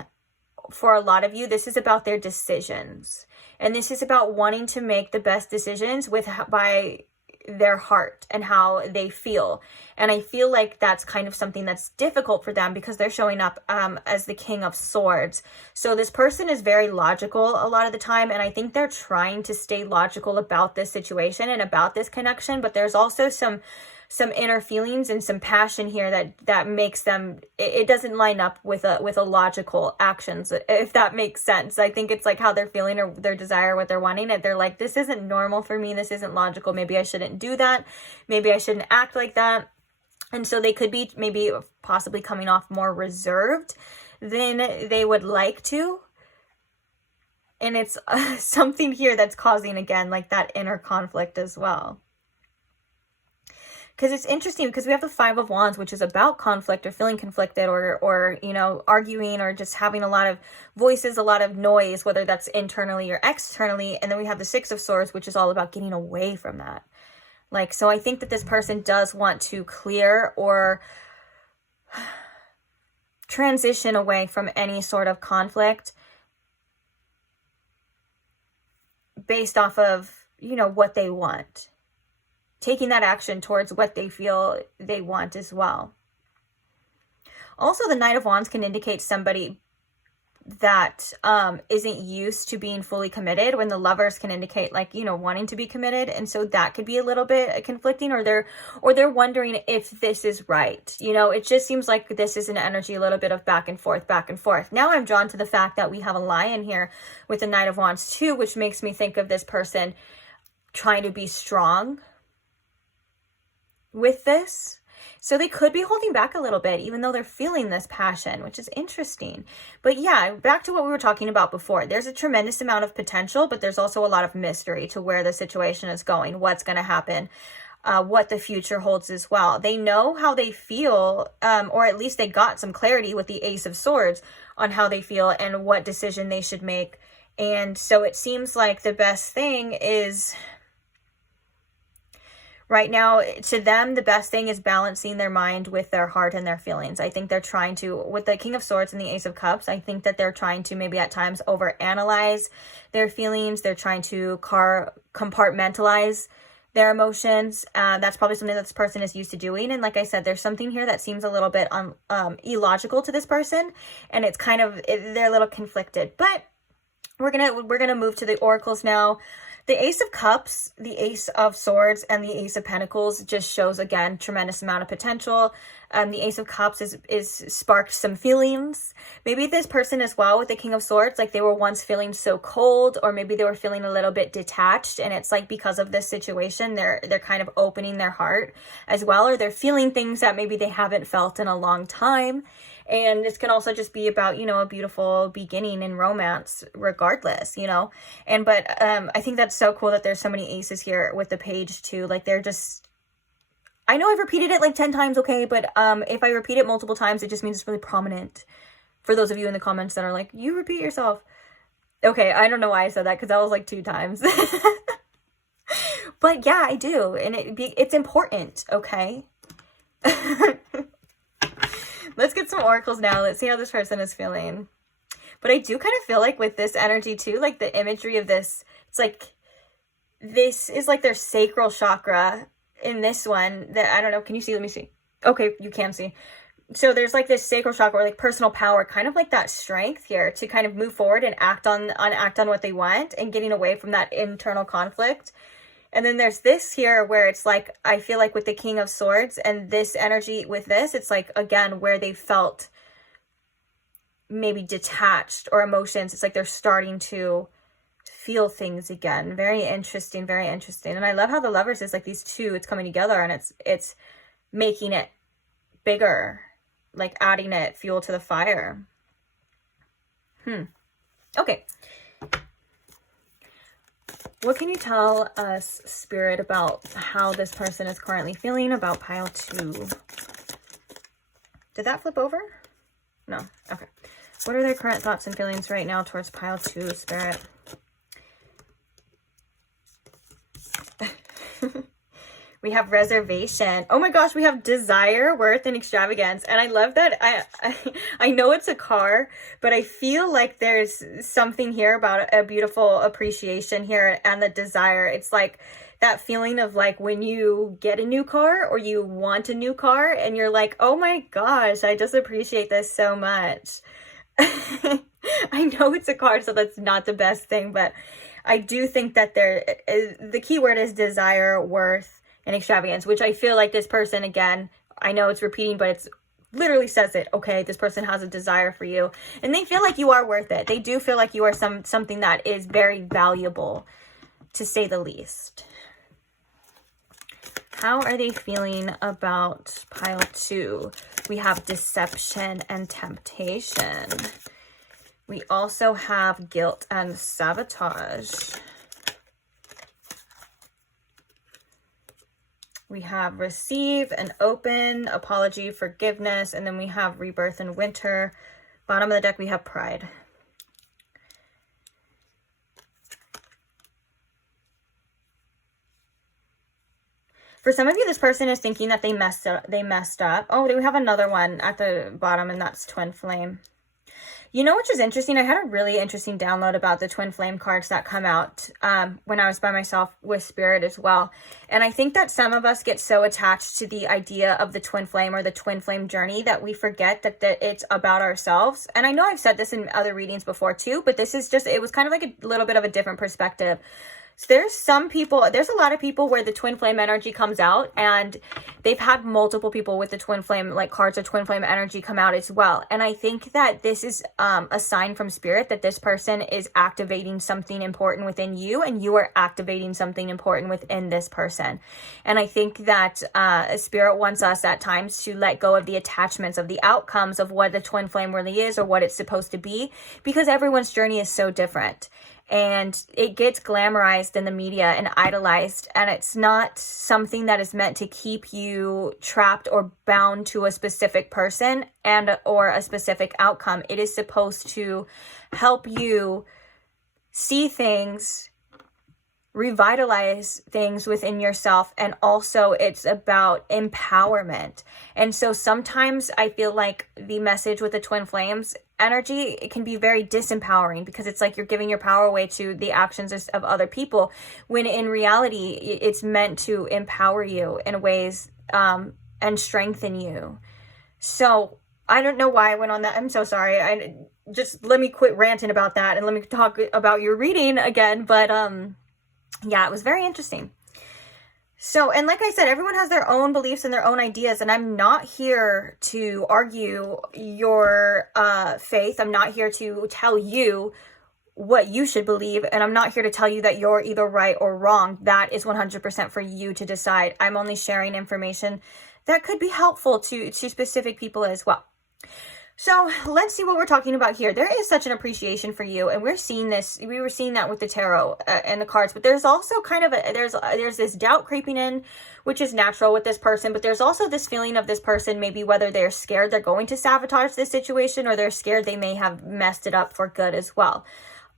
for a lot of you, this is about their decisions. And this is about wanting to make the best decisions by their heart and how they feel. And I feel like that's kind of something that's difficult for them because they're showing up as the King of Swords. So this person is very logical a lot of the time, and I think they're trying to stay logical about this situation and about this connection, but there's also some inner feelings and some passion here that makes them, it doesn't line up with a logical actions, if that makes sense. I think it's like how they're feeling or their desire, what they're wanting, and they're like, this isn't normal for me, this isn't logical, maybe I shouldn't do that, maybe I shouldn't act like that. And so they could be maybe possibly coming off more reserved than they would like to. And it's something here that's causing, again, like that inner conflict as well. Because it's interesting because we have the Five of Wands, which is about conflict or feeling conflicted or, you know, arguing or just having a lot of voices, a lot of noise, whether that's internally or externally. And then we have the Six of Swords, which is all about getting away from that. Like, so I think that this person does want to clear or transition away from any sort of conflict based off of, you know, what they want. Taking that action towards what they feel they want as well. Also, the Knight of Wands can indicate somebody that isn't used to being fully committed, when the Lovers can indicate, like, you know, wanting to be committed. And so that could be a little bit conflicting, or they're wondering if this is right. You know, it just seems like this is an energy, a little bit of back and forth, back and forth. Now I'm drawn to the fact that we have a Lion here with the Knight of Wands too, which makes me think of this person trying to be strong with this. So they could be holding back a little bit, even though they're feeling this passion, which is interesting. But yeah, back to what we were talking about before. There's a tremendous amount of potential, but there's also a lot of mystery to where the situation is going, what's going to happen, what the future holds as well. They know how they feel, or at least they got some clarity with the Ace of Swords on how they feel and what decision they should make. And so it seems like the best thing is, right now, to them, the best thing is balancing their mind with their heart and their feelings. I think they're trying to, with the King of Swords and the Ace of Cups, I think that they're trying to maybe at times overanalyze their feelings. They're trying to compartmentalize their emotions. That's probably something that this person is used to doing. And like I said, there's something here that seems a little bit illogical to this person. And it's kind of, they're a little conflicted. But we're gonna move to the oracles now. The Ace of Cups, the Ace of Swords, and the Ace of Pentacles just shows, again, tremendous amount of potential. The Ace of Cups is sparked some feelings. Maybe this person as well with the King of Swords, like they were once feeling so cold, or maybe they were feeling a little bit detached, and it's like because of this situation, they're kind of opening their heart as well, or they're feeling things that maybe they haven't felt in a long time. And this can also just be about, you know, a beautiful beginning in romance regardless, you know. And but I think that's so cool that there's so many aces here with the page too. Like they're just, I know I've repeated it like 10 times, okay, but if I repeat it multiple times, it just means it's really prominent. For those of you in the comments that are like, you repeat yourself. Okay, I don't know why I said that, because that was like 2 times. But yeah, I do, and it's important, okay? Let's get some oracles now. Let's see how this person is feeling. But I do kind of feel like with this energy too, like the imagery of this, it's like, this is like their sacral chakra in this one. That, I don't know, can you see? Let me see. Okay, you can see. So there's like this sacral chakra, like personal power, kind of like that strength here to kind of move forward and act on what they want, and getting away from that internal conflict. And then there's this here where it's like, I feel like with the King of Swords and this energy with this, it's like, again, where they felt maybe detached or emotions. It's like they're starting to feel things again. Very interesting, very interesting. And I love how the Lovers is like these two, it's coming together, and it's making it bigger, like adding it fuel to the fire. Okay. What can you tell us, Spirit, about how this person is currently feeling about pile 2? Did that flip over? No. Okay. What are their current thoughts and feelings right now towards pile 2, Spirit? We have reservation. Oh my gosh, we have desire, worth, and extravagance. And I love that. I know it's a car, but I feel like there's something here about a beautiful appreciation here and the desire. It's like that feeling of like when you get a new car or you want a new car and you're like, oh my gosh, I just appreciate this so much. I know it's a card, so that's not the best thing, but I do think that the key word is desire, worth, and extravagance, which I feel like this person, again, I know it's repeating, but it's literally says it. Okay, this person has a desire for you and they feel like you are worth it. They do feel like you are something that is very valuable, to say the least. How are they feeling about pile 2? We have deception and temptation. We also have guilt and sabotage. We have receive and open, apology, forgiveness, and then we have rebirth and winter. Bottom of the deck, we have pride. For some of you, this person is thinking that they messed up. Oh, we have another one at the bottom, and that's twin flame. You know, which is interesting. I had a really interesting download about the twin flame cards that come out when I was by myself with Spirit as well. And I think that some of us get so attached to the idea of the twin flame or the twin flame journey that we forget that it's about ourselves. And I know I've said this in other readings before too, but this is just, it was kind of like a little bit of a different perspective. So there's a lot of people where the twin flame energy comes out, and they've had multiple people with the twin flame, like cards of twin flame energy, come out as well. And I think that this is a sign from Spirit that this person is activating something important within you, and you are activating something important within this person. And I think that Spirit wants us at times to let go of the attachments of the outcomes of what the twin flame really is or what it's supposed to be, because everyone's journey is so different. And it gets glamorized in the media and idolized, and it's not something that is meant to keep you trapped or bound to a specific person or a specific outcome. It is supposed to help you see things, revitalize things within yourself, and also it's about empowerment. And so sometimes I feel like the message with the twin flames energy, it can be very disempowering, because it's like you're giving your power away to the actions of other people, when in reality it's meant to empower you in ways and strengthen you. So I don't know why I went on that. I'm so sorry. Let me quit ranting about that and let me talk about your reading again. But yeah, it was very interesting. So, and like I said, everyone has their own beliefs and their own ideas, and I'm not here to argue your faith. I'm not here to tell you what you should believe, and I'm not here to tell you that you're either right or wrong. That is 100% for you to decide. I'm only sharing information that could be helpful to specific people as well. So let's see what we're talking about here. There is such an appreciation for you, and we're seeing this. We were seeing that with the tarot and the cards, but there's also kind of there's this doubt creeping in, which is natural with this person. But there's also this feeling of this person, maybe whether they're scared they're going to sabotage this situation, or they're scared they may have messed it up for good as well.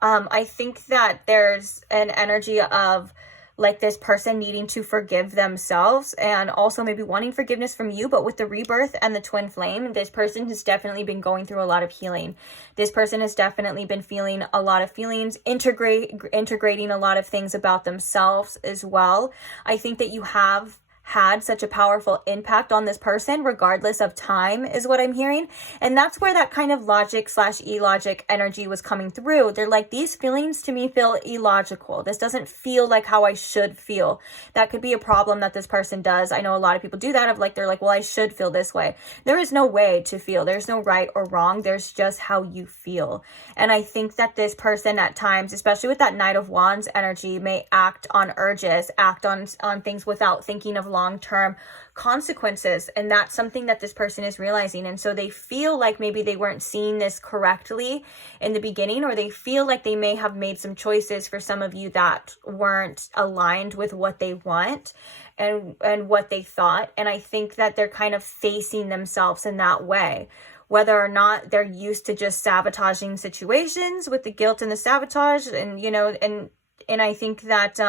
I think that there's an energy of like this person needing to forgive themselves, and also maybe wanting forgiveness from you. But with the rebirth and the twin flame, this person has definitely been going through a lot of healing. This person has definitely been feeling a lot of feelings, integrating a lot of things about themselves as well. I think that you have had such a powerful impact on this person regardless of time, is what I'm hearing. And that's where that kind of logic/illogic energy was coming through. They're like, these feelings to me feel illogical. This doesn't feel like how I should feel. That could be a problem that this person does. I know a lot of people do that, of like, they're like, well, I should feel this way. There is no way to feel. There's no right or wrong. There's just how you feel. And I think that this person at times, especially with that Knight of Wands energy, may act on urges, act on things without thinking of long-term consequences. And that's something that this person is realizing. And so they feel like maybe they weren't seeing this correctly in the beginning, or they feel like they may have made some choices for some of you that weren't aligned with what they want and what they thought. And I think that they're kind of facing themselves in that way, whether or not they're used to just sabotaging situations with the guilt and the sabotage. And, you know, and I think that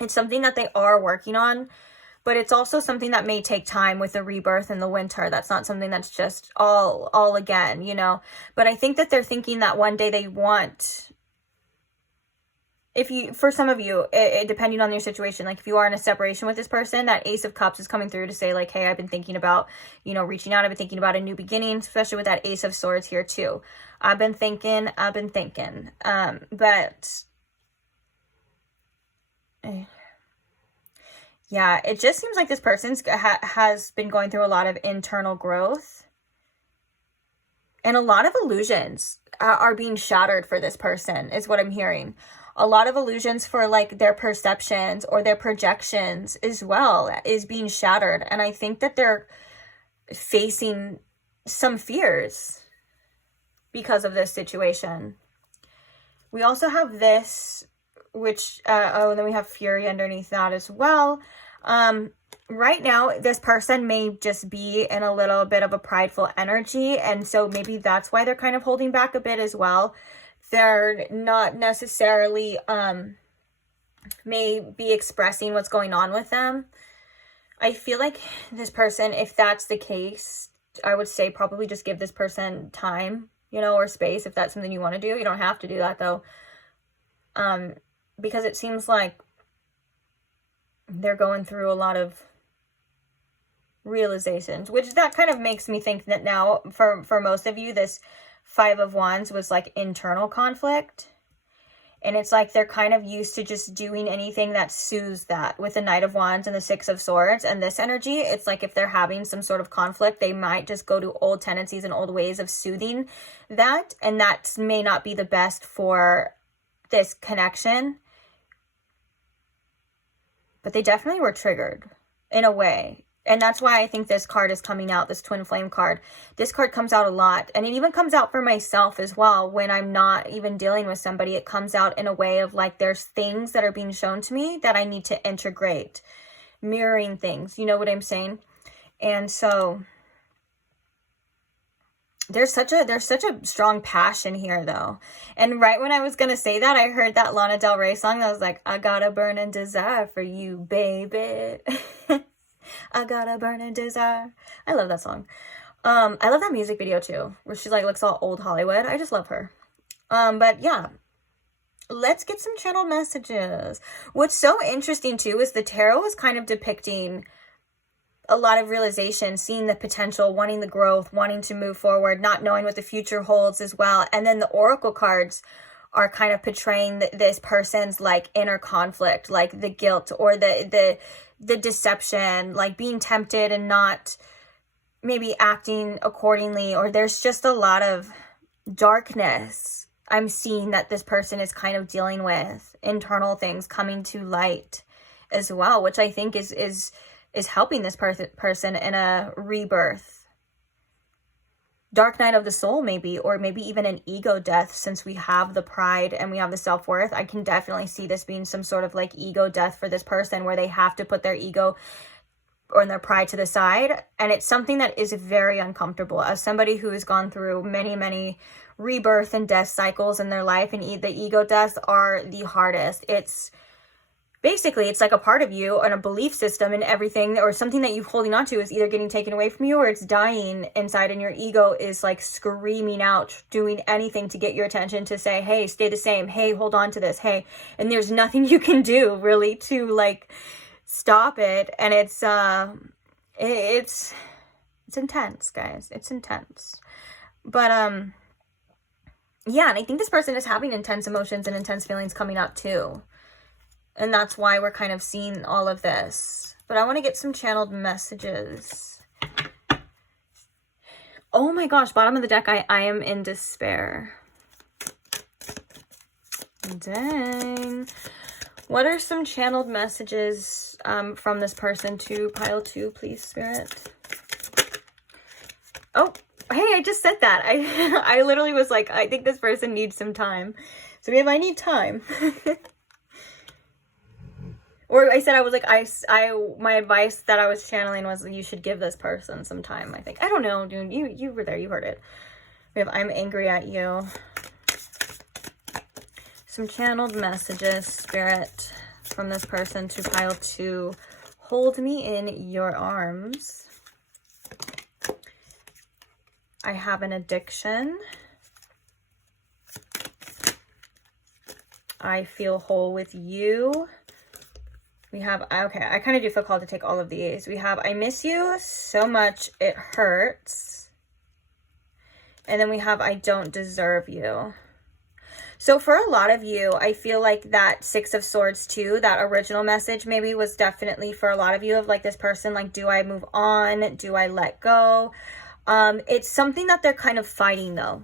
it's something that they are working on, but it's also something that may take time with the rebirth and the winter. That's not something that's just all again, you know. But I think that they're thinking that one day they want if you, for some of you, depending on your situation, like if you are in a separation with this person, that Ace of Cups is coming through to say like, hey, I've been thinking about, you know, reaching out. I've been thinking about a new beginning, especially with that Ace of Swords here too. I've been thinking. But yeah, it just seems like this person's has been going through a lot of internal growth, and a lot of illusions are being shattered for this person is what I'm hearing. A lot of illusions for like their perceptions or their projections as well is being shattered. And I think that they're facing some fears because of this situation. We also have this, which, and then we have Fury underneath that as well. Right now, this person may just be in a little bit of a prideful energy. And so maybe that's why they're kind of holding back a bit as well. They're not necessarily, may be expressing what's going on with them. I feel like this person, if that's the case, I would say probably just give this person time, you know, or space if that's something you want to do. You don't have to do that though. Because it seems like they're going through a lot of realizations, which that kind of makes me think that now for most of you, this Five of Wands was like internal conflict. And it's like they're kind of used to just doing anything that soothes that with the Knight of Wands and the Six of Swords. And this energy, it's like if they're having some sort of conflict, they might just go to old tendencies and old ways of soothing that. And that may not be the best for this connection. But they definitely were triggered in a way. And that's why I think this card is coming out, this Twin Flame card. This card comes out a lot. And it even comes out for myself as well. When I'm not even dealing with somebody, it comes out in a way of like, there's things that are being shown to me that I need to integrate. Mirroring things, you know what I'm saying? And so there's such a strong passion here though. And right when I was going to say that, I heard that Lana Del Rey song that was like, I got a burning desire for you, baby. I got a burning desire. I love that song. I love that music video too, where she like looks all old Hollywood. I just love her. But yeah, let's get some channel messages. What's so interesting too is the tarot is kind of depicting a lot of realization, seeing the potential, wanting the growth, wanting to move forward, not knowing what the future holds as well. And then the oracle cards are kind of portraying this person's like inner conflict, like the guilt or the deception, like being tempted and not maybe acting accordingly, or there's just a lot of darkness I'm seeing that this person is kind of dealing with, internal things coming to light as well, which I think is helping this person in a rebirth. Dark night of the soul maybe, or maybe even an ego death, since we have the pride and we have the self-worth. I can definitely see this being some sort of like ego death for this person, where they have to put their ego or their pride to the side. And it's something that is very uncomfortable. As somebody who has gone through many rebirth and death cycles in their life, and the ego deaths are the hardest. Basically, it's like a part of you and a belief system and everything, or something that you're holding on to is either getting taken away from you or it's dying inside, and your ego is like screaming out, doing anything to get your attention, to say, hey, stay the same. Hey, hold on to this. Hey, and there's nothing you can do really to like stop it. And it's intense, guys. It's intense. But, yeah, and I think this person is having intense emotions and intense feelings coming up too. And that's why we're kind of seeing all of this. But I want to get some channeled messages. Oh my gosh, bottom of the deck, I am in despair. Dang. What are some channeled messages from this person to pile 2, please, Spirit? Oh, hey, I just said that. I literally was like, I think this person needs some time. So if I need time... Or I said, I was like, my advice that I was channeling was you should give this person some time, I think. I don't know, dude. You were there. You heard it. We have I'm angry at you. Some channeled messages, Spirit, from this person to pile 2. Hold me in your arms. I have an addiction. I feel whole with you. We have, okay, I kind of do feel called to take all of these. We have, I miss you so much, it hurts. And then we have, I don't deserve you. So for a lot of you, I feel like that Six of Swords too, that original message maybe was definitely for a lot of you of like this person, like, do I move on? Do I let go? It's something that they're kind of fighting though.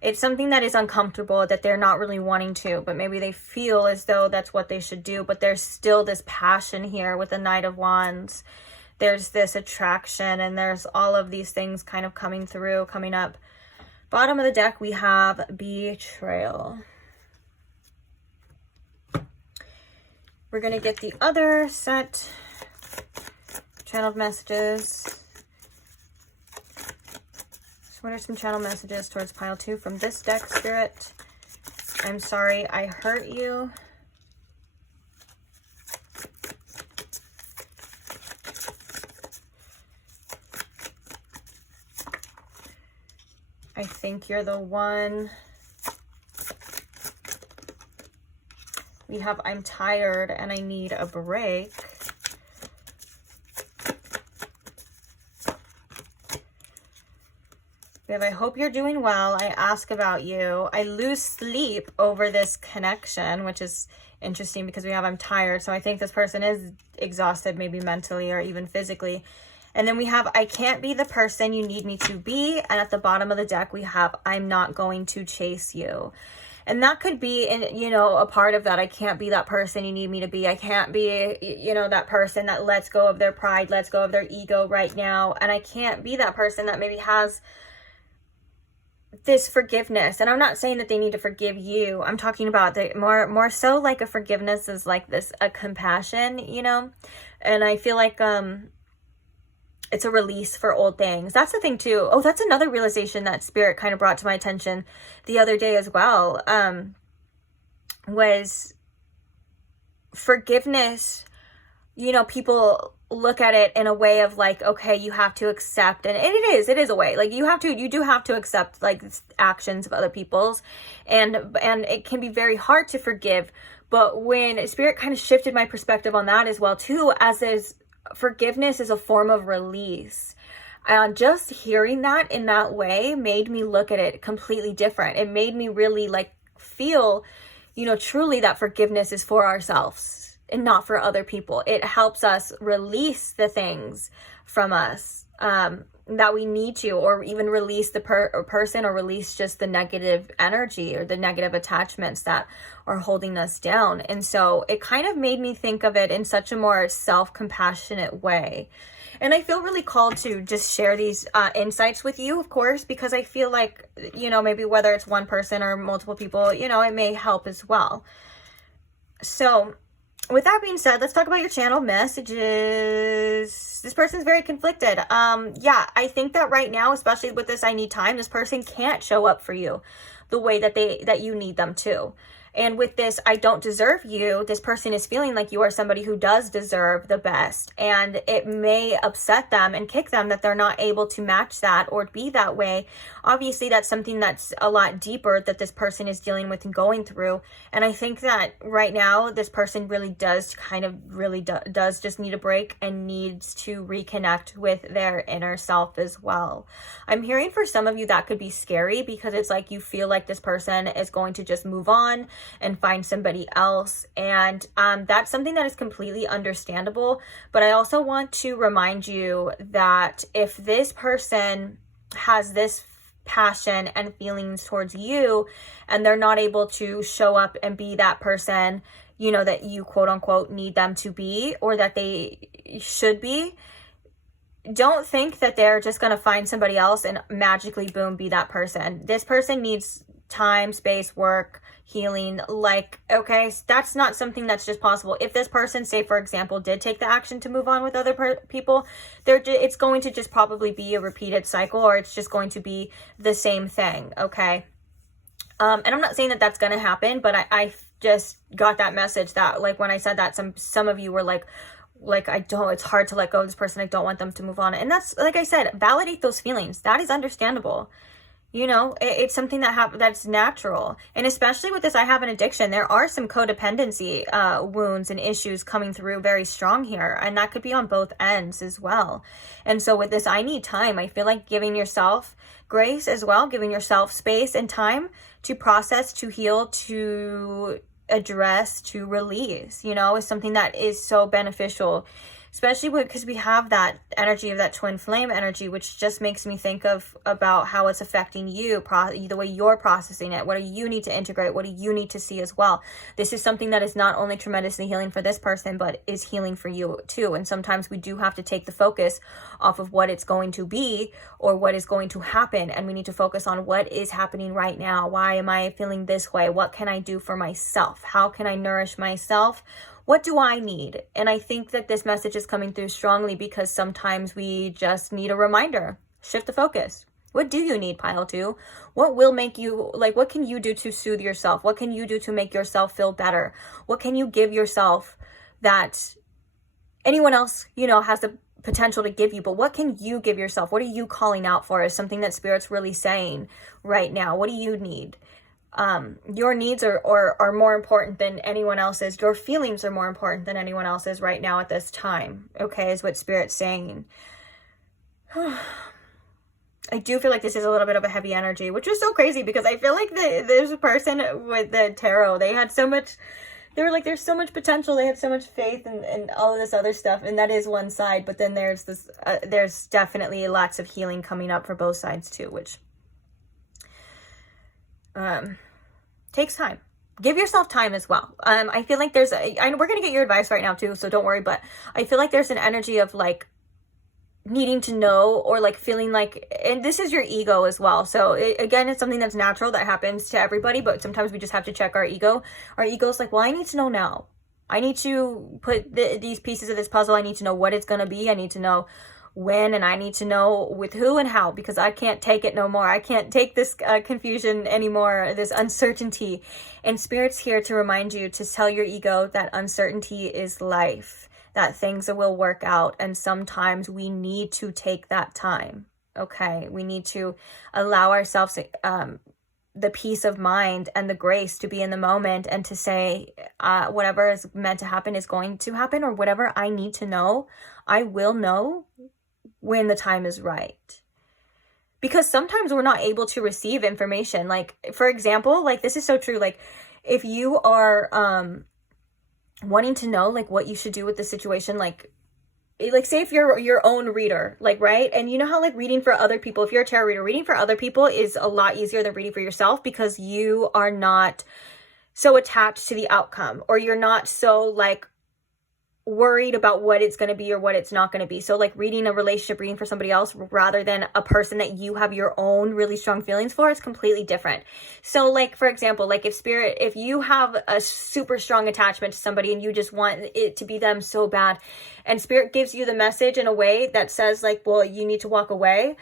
It's something that is uncomfortable, that they're not really wanting to, but maybe they feel as though that's what they should do. But there's still this passion here with the Knight of Wands. There's this attraction, and there's all of these things kind of coming through, coming up. Bottom of the deck, we have betrayal. We're going to get the other set, channeled messages. So what are some channel messages towards pile 2 from this deck, Spirit? I'm sorry I hurt you. I think you're the one. We have, I'm tired and I need a break. We have, I hope you're doing well. I ask about you. I lose sleep over this connection, which is interesting because we have, I'm tired. So I think this person is exhausted, maybe mentally or even physically. And then we have, I can't be the person you need me to be. And at the bottom of the deck, we have, I'm not going to chase you. And that could be, you know, a part of that. I can't be that person you need me to be. I can't be, you know, that person that lets go of their pride, lets go of their ego right now. And I can't be that person that maybe has this forgiveness. And I'm not saying that they need to forgive you. I'm talking about the more so like a forgiveness is like this, a compassion, you know. And I feel like it's a release for old things. That's the thing too. Oh, that's another realization that Spirit kind of brought to my attention the other day as well. Was forgiveness. You know, people look at it in a way of like, okay, you have to accept, and it is a way, like you do have to accept like actions of other people's, and it can be very hard to forgive. But when Spirit kind of shifted my perspective on that as well too, as is forgiveness is a form of release. Just hearing that in that way made me look at it completely different. It made me really like feel, you know, truly that forgiveness is for ourselves and not for other people. It helps us release the things from us that we need to, or even release the person, or release just the negative energy or the negative attachments that are holding us down. And so it kind of made me think of it in such a more self-compassionate way. And I feel really called to just share these insights with you, of course, because I feel like, you know, maybe whether it's one person or multiple people, you know, it may help as well. So with that being said, let's talk about your channel messages. This person's very conflicted. Yeah, I think that right now, especially with this I need time, this person can't show up for you the way that you need them to. And with this, I don't deserve you, this person is feeling like you are somebody who does deserve the best. And it may upset them and kick them that they're not able to match that or be that way. Obviously, that's something that's a lot deeper that this person is dealing with and going through. And I think that right now, this person really does does just need a break and needs to reconnect with their inner self as well. I'm hearing for some of you that could be scary because it's like you feel like this person is going to just move on and find somebody else. And that's something that is completely understandable. But I also want to remind you that if this person has this passion and feelings towards you and they're not able to show up and be that person, you know, that you quote unquote need them to be, or that they should be, don't think that they're just going to find somebody else and magically boom, be that person. This person needs time, space, work, healing. Like, okay, that's not something that's just possible. If this person, say for example, did take the action to move on with other people, it's going to just probably be a repeated cycle, or it's just going to be the same thing. Okay. And I'm not saying that that's going to happen, but I just got that message that, like, when I said that, some of you were like, it's hard to let go of this person. I don't want them to move on. And that's, like I said, validate those feelings. That is understandable. You know, it's something that's natural. And especially with this, I have an addiction. There are some codependency wounds and issues coming through very strong here. And that could be on both ends as well. And so with this, I need time. I feel like giving yourself grace as well, giving yourself space and time to process, to heal, to address, to release, you know, is something that is so beneficial. Especially because we have that energy of that twin flame energy, which just makes me think about how it's affecting you, the way you're processing it. What do you need to integrate? What do you need to see as well? This is something that is not only tremendously healing for this person, but is healing for you too. And sometimes we do have to take the focus off of what it's going to be or what is going to happen. And we need to focus on what is happening right now. Why am I feeling this way? What can I do for myself? How can I nourish myself? What do I need? And I think that this message is coming through strongly because sometimes we just need a reminder. Shift the focus. What do you need, pile 2? What will make you, like, what can you do to soothe yourself? What can you do to make yourself feel better? What can you give yourself that anyone else, you know, has the potential to give you? But what can you give yourself? What are you calling out for? Is something that Spirit's really saying right now? What do you need? Your needs are more important than anyone else's. Your feelings are more important than anyone else's right now at this time. Okay, is what Spirit's saying. I do feel like this is a little bit of a heavy energy, which is so crazy because I feel like there's a person with the tarot. They had so much, they were like, there's so much potential. They had so much faith and all of this other stuff. And that is one side. But then there's this, there's definitely lots of healing coming up for both sides too, which takes time. Give yourself time as well. I feel like there's we're going to get your advice right now too, so don't worry, but I feel like there's an energy of like needing to know or like feeling like, and this is your ego as well. So again, it's something that's natural that happens to everybody, but sometimes we just have to check our ego. Our ego's like, well, I need to know now. I need to put these pieces of this puzzle. I need to know what it's going to be. I need to know when, and I need to know with who and how, because I can't take it no more. I can't take this confusion anymore, this uncertainty. And Spirit's here to remind you, to tell your ego that uncertainty is life, that things will work out. And sometimes we need to take that time. Okay. We need to allow ourselves the peace of mind and the grace to be in the moment and to say, whatever is meant to happen is going to happen, or whatever I need to know, I will know when the time is right. Because sometimes we're not able to receive information. Like, for example, like this is so true. Like if you are wanting to know like what you should do with the situation, like say if you're your own reader, like, right? And you know how like reading for other people, if you're a tarot reader, reading for other people is a lot easier than reading for yourself because you are not so attached to the outcome, or you're not so like worried about what it's going to be or what it's not going to be. So like reading a relationship reading for somebody else rather than a person that you have your own really strong feelings for is completely different. So like, for example, like if you have a super strong attachment to somebody and you just want it to be them so bad, and Spirit gives you the message in a way that says like, well, you need to walk away,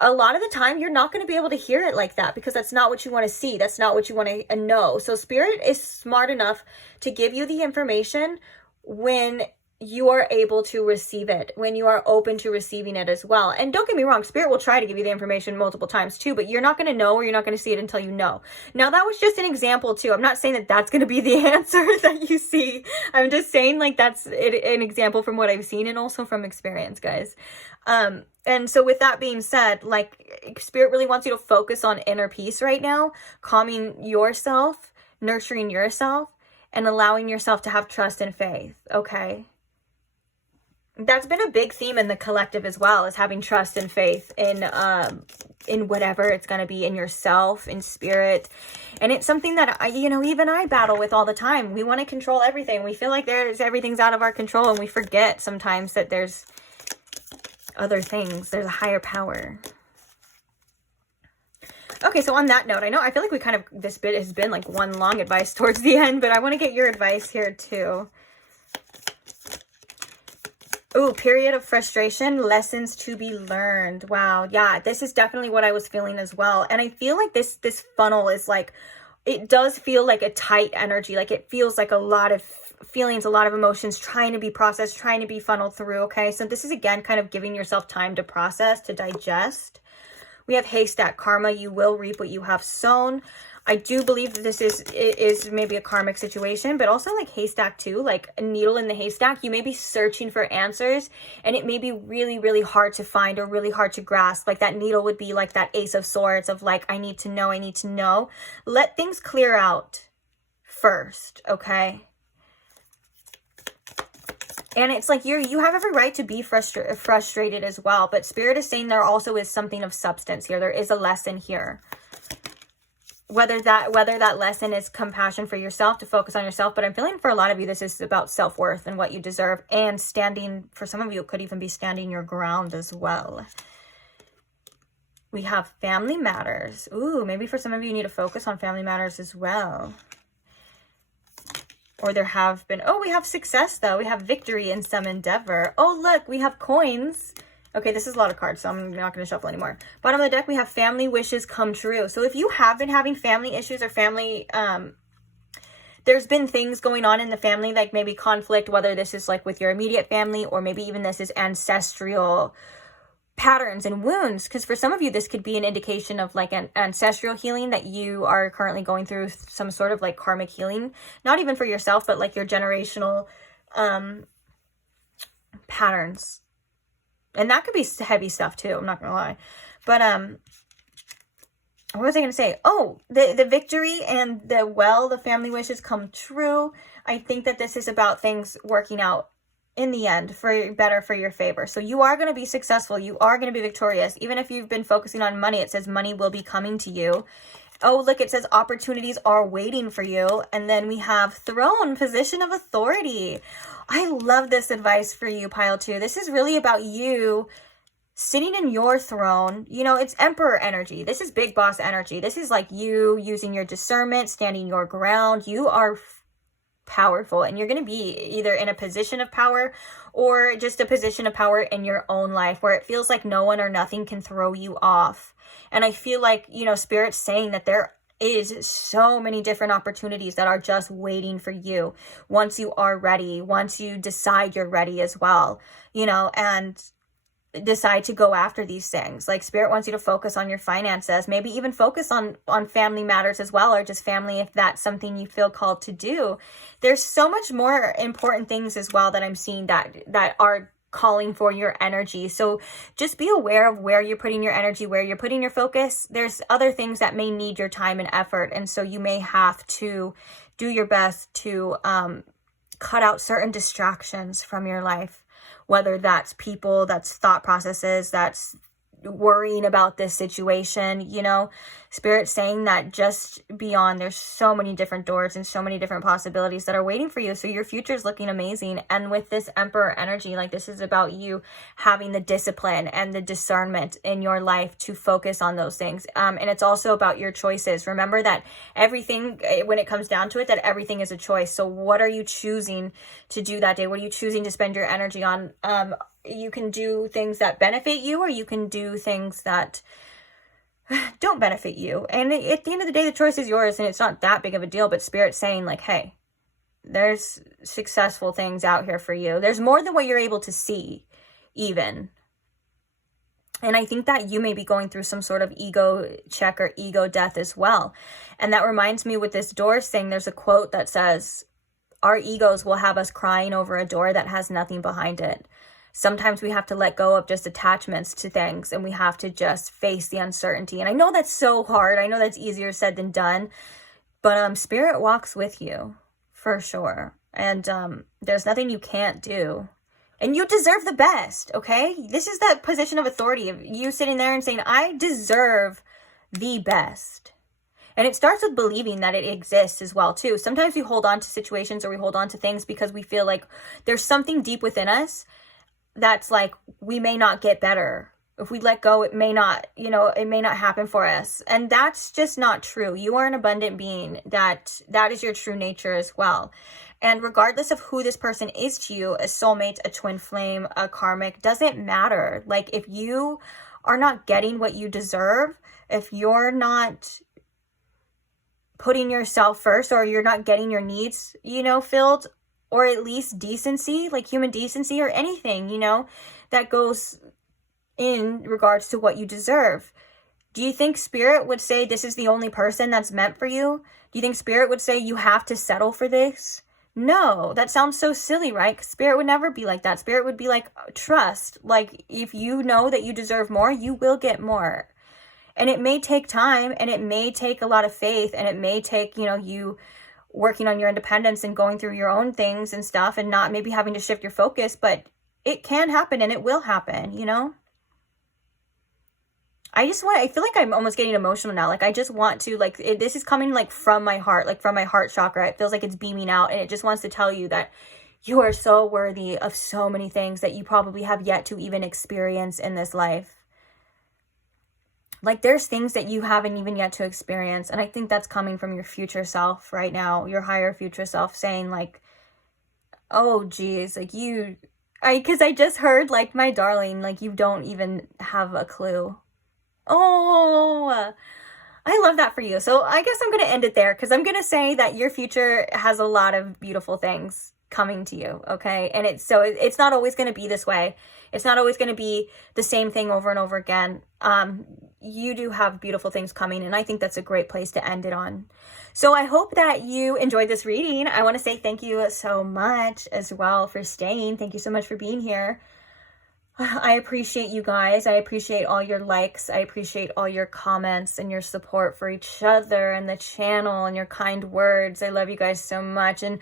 a lot of the time you're not going to be able to hear it like that because that's not what you want to see. That's not what you want to know. So Spirit is smart enough to give you the information when you are able to receive it, when you are open to receiving it as well. And don't get me wrong, Spirit will try to give you the information multiple times too, but you're not going to know, or you're not going to see it until you know. Now that was just an example too. I'm not saying that that's going to be the answer that you see. I'm just saying like that's an example from what I've seen and also from experience, guys. And so with that being said, like Spirit really wants you to focus on inner peace right now, calming yourself, nurturing yourself, and allowing yourself to have trust and faith, okay? That's been a big theme in the collective as well, is having trust and faith in whatever it's going to be, in yourself, in Spirit. And it's something that even I battle with all the time. We want to control everything. We feel like everything's out of our control, and we forget sometimes that there's other things. There's a higher power. Okay, so on that note, I feel like this bit has been like one long advice towards the end, but I want to get your advice here too. Ooh, period of frustration, lessons to be learned. Wow, yeah, this is definitely what I was feeling as well. And I feel like this funnel is like, it does feel like a tight energy. Like it feels like a lot of feelings, a lot of emotions trying to be processed, trying to be funneled through, okay? So this is, again, kind of giving yourself time to process, to digest We have haystack karma. You will reap what you have sown. I do believe that this is maybe a karmic situation, but also like haystack too, like a needle in the haystack. You may be searching for answers, and it may be really, really hard to find or really hard to grasp. Like that needle would be like that Ace of Swords of like, I need to know, I need to know. Let things clear out first, okay? And it's like you have every right to be frustrated as well, but Spirit is saying there also is something of substance here. There is a lesson here. Whether that lesson is compassion for yourself, to focus on yourself, but I'm feeling for a lot of you, this is about self-worth and what you deserve, and standing, for some of you, it could even be standing your ground as well. We have family matters. Ooh, maybe for some of you, you need to focus on family matters as well. Or there have been, oh, we have success though. We have victory in some endeavor. Oh, look, we have coins. Okay, this is a lot of cards, so I'm not going to shuffle anymore. Bottom of the deck, we have family wishes come true. So if you have been having family issues or family, there's been things going on in the family, like maybe conflict, whether this is like with your immediate family, or maybe even this is ancestral patterns and wounds. Because for some of you, this could be an indication of like an ancestral healing, that you are currently going through some sort of like karmic healing, not even for yourself, but like your generational patterns. And that could be heavy stuff too, I'm not gonna lie. But what was I gonna say? Oh, the victory and the family wishes come true. I think that this is about things working out in the end for better, for your favor. So you are gonna be successful, you are gonna be victorious. Even if you've been focusing on money, it says money will be coming to you. Oh, look, it says opportunities are waiting for you. And then we have throne, position of authority. I love this advice for you, pile 2. This is really about you sitting in your throne. You know, it's emperor energy. This is big boss energy. This is like you using your discernment, standing your ground. You are powerful, and you're going to be either in a position of power or just a position of power in your own life where it feels like no one or nothing can throw you off. And I feel like, you know, Spirit's saying that there is so many different opportunities that are just waiting for you once you are ready, once you decide you're ready as well, you know, and decide to go after these things. Like Spirit wants you to focus on your finances, maybe even focus on family matters as well, or just family if that's something you feel called to do. There's so much more important things as well that I'm seeing that are calling for your energy. So just be aware of where you're putting your energy, where you're putting your focus. There's other things that may need your time and effort, and so you may have to do your best to cut out certain distractions from your life, whether that's people, that's thought processes, that's worrying about this situation. You know, Spirit's saying that just beyond, there's so many different doors and so many different possibilities that are waiting for you. So your future is looking amazing. And with this Emperor energy, like this is about you having the discipline and the discernment in your life to focus on those things. And it's also about your choices. Remember that everything, when it comes down to it, that everything is a choice. So what are you choosing to do that day? What are you choosing to spend your energy on? You can do things that benefit you, or you can do things that don't benefit you. And at the end of the day, the choice is yours, and it's not that big of a deal. But Spirit's saying like, hey, there's successful things out here for you. There's more than what you're able to see even. And I think that you may be going through some sort of ego check or ego death as well. And that reminds me, with this doors thing, there's a quote that says, our egos will have us crying over a door that has nothing behind it. Sometimes we have to let go of just attachments to things, and we have to just face the uncertainty. And I know that's so hard. I know that's easier said than done, but Spirit walks with you for sure. And there's nothing you can't do, and you deserve the best. Okay. This is that position of authority of you sitting there and saying, I deserve the best. And it starts with believing that it exists as well too. Sometimes we hold on to situations, or we hold on to things because we feel like there's something deep within us that's like, we may not get better. If we let go, it may not, you know, it may not happen for us. And that's just not true. You are an abundant being. That is your true nature as well. And regardless of who this person is to you, a soulmate, a twin flame, a karmic, doesn't matter. Like, if you are not getting what you deserve, if you're not putting yourself first, or you're not getting your needs, you know, filled, or at least decency, like human decency, or anything, you know, that goes in regards to what you deserve, Do you think Spirit would say this is the only person that's meant for you? Do you think Spirit would say you have to settle for this? No, that sounds so silly, right? 'Cause Spirit would never be like that. Spirit would be like, trust. Like, if you know that you deserve more, you will get more. And it may take time, and it may take a lot of faith, and it may take, you know, you working on your independence and going through your own things and stuff, and not maybe having to shift your focus, but it can happen and it will happen, you know? I feel like I'm almost getting emotional now. Like, I just want to, like, this is coming like from my heart, like from my heart chakra. It feels like it's beaming out, and it just wants to tell you that you are so worthy of so many things that you probably have yet to even experience in this life. Like, there's things that you haven't even yet to experience. And I think that's coming from your future self right now, your higher future self, saying like, oh geez, like because I just heard, like, my darling, like, you don't even have a clue. Oh, I love that for you. So I guess I'm going to end it there, because I'm going to say that your future has a lot of beautiful things coming to you. Okay. And it's not always going to be this way. It's not always going to be the same thing over and over again. You do have beautiful things coming, and I think that's a great place to end it on. So I hope that you enjoyed this reading. I want to say thank you so much as well for staying. Thank you so much for being here. I appreciate you guys. I appreciate all your likes. I appreciate all your comments and your support for each other and the channel and your kind words. I love you guys so much. And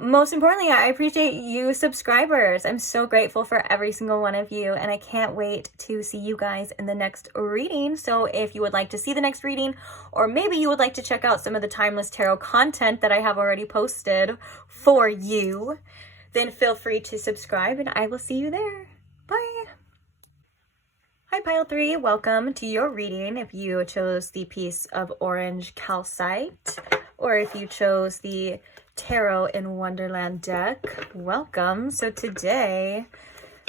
most importantly, I appreciate you subscribers. I'm so grateful for every single one of you, and I can't wait to see you guys in the next reading. So if you would like to see the next reading, or maybe you would like to check out some of the Timeless Tarot content that I have already posted for you, then feel free to subscribe, and I will see you there. Bye. Hi, Pile 3. Welcome to your reading. If you chose the piece of orange calcite, or if you chose the Tarot in Wonderland deck, welcome. So today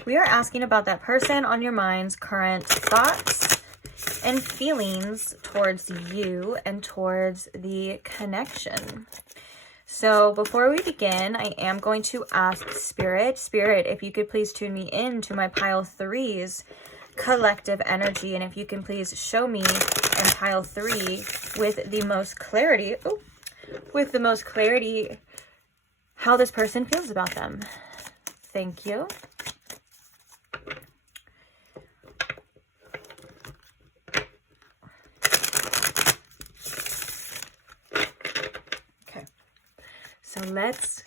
we are asking about that person on your mind's current thoughts and feelings towards you and towards the connection. So before we begin, I am going to ask Spirit, if you could please tune me in to my Pile 3's collective energy, and if you can please show me in Pile 3 with the most clarity, how this person feels about them. Thank you. So let's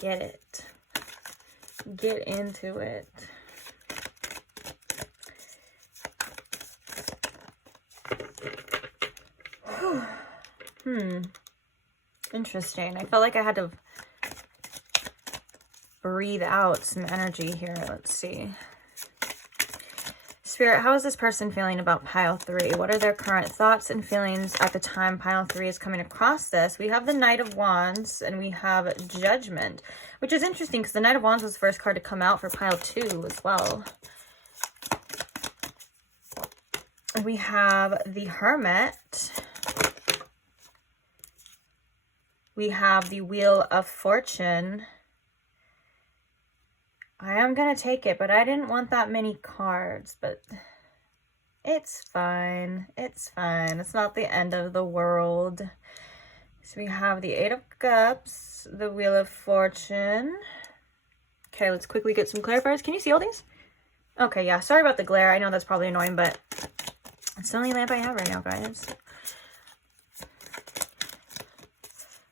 get into it. Interesting. I felt like I had to breathe out some energy here. Let's see. Spirit, how is this person feeling about Pile 3? What are their current thoughts and feelings at the time Pile 3 is coming across this? We have the Knight of Wands, and we have Judgment, which is interesting because the Knight of Wands was the first card to come out for Pile 2 as well. We have the Hermit. We have the Wheel of Fortune. I am going to take it, but I didn't want that many cards, but it's fine. It's fine. It's not the end of the world. So we have the Eight of Cups, the Wheel of Fortune. Okay, let's quickly get some clarifiers. Can you see all these? Okay, yeah. Sorry about the glare. I know that's probably annoying, but it's the only lamp I have right now, guys.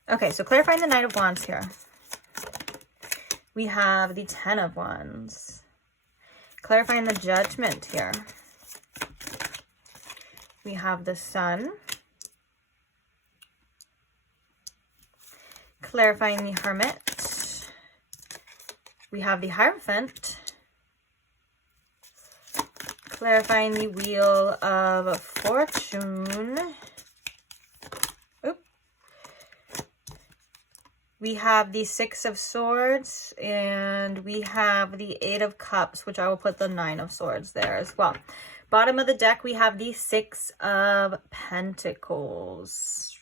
Okay, so clarifying the Knight of Wands here. We have the Ten of Wands. Clarifying the Judgment here. We have the Sun. Clarifying the Hermit. We have the Hierophant. Clarifying the Wheel of Fortune. We have the Six of Swords, and we have the Eight of Cups, which I will put the Nine of Swords there as well. Bottom of the deck, we have the Six of Pentacles.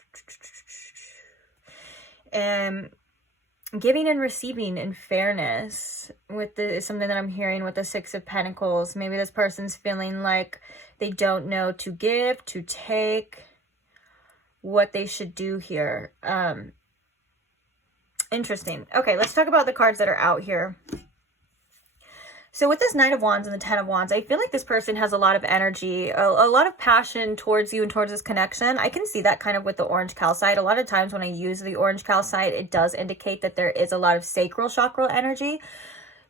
giving and receiving in fairness with the something that I'm hearing with the Six of Pentacles. Maybe this person's feeling like they don't know to give, to take, what they should do here. Interesting. Okay, let's talk about the cards that are out here. So with this Knight of Wands and the Ten of Wands, I feel like this person has a lot of energy, a lot of passion towards you and towards this connection. I can see that kind of with the orange calcite. A lot of times when I use the orange calcite, it does indicate that there is a lot of sacral chakra energy.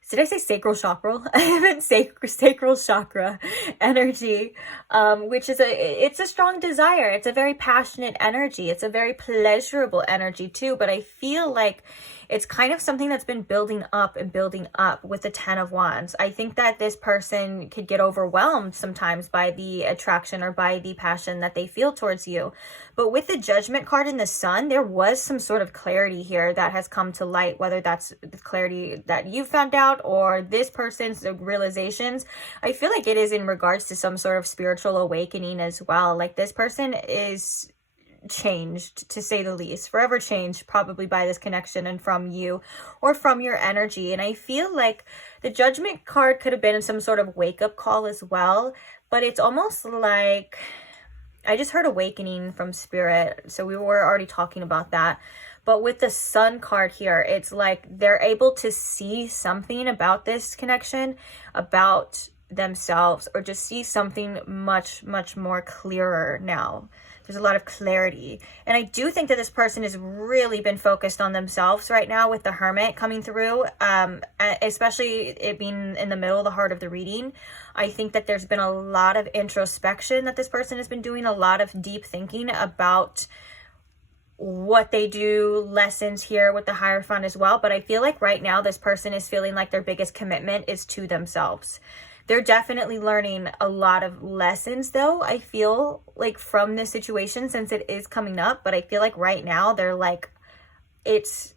Did I say sacral chakra? I meant sacral chakra energy, which is it's a strong desire. It's a very passionate energy. It's a very pleasurable energy too. But I feel like it's kind of something that's been building up and building up with the Ten of Wands. I think that this person could get overwhelmed sometimes by the attraction or by the passion that they feel towards you. But with the Judgment card in the Sun, there was some sort of clarity here that has come to light, whether that's the clarity that you found out or this person's realizations. I feel like it is in regards to some sort of spiritual awakening as well. Like this person is changed, to say the least, forever changed probably by this connection and from you or from your energy. And I feel like the Judgment card could have been some sort of wake-up call as well, but it's almost like I just heard awakening from spirit, so we were already talking about that. But with the Sun card here, it's like they're able to see something about this connection, about themselves, or just see something much more clearer now. There's a lot of clarity. And I do think that this person has really been focused on themselves right now with the Hermit coming through, especially it being in the middle of the heart of the reading. I think that there's been a lot of introspection that this person has been doing, a lot of deep thinking about what they do, lessons here with the Hierophant as well. But I feel like right now this person is feeling like their biggest commitment is to themselves. They're definitely learning a lot of lessons though, I feel like, from this situation, since it is coming up. But I feel like right now they're like, it's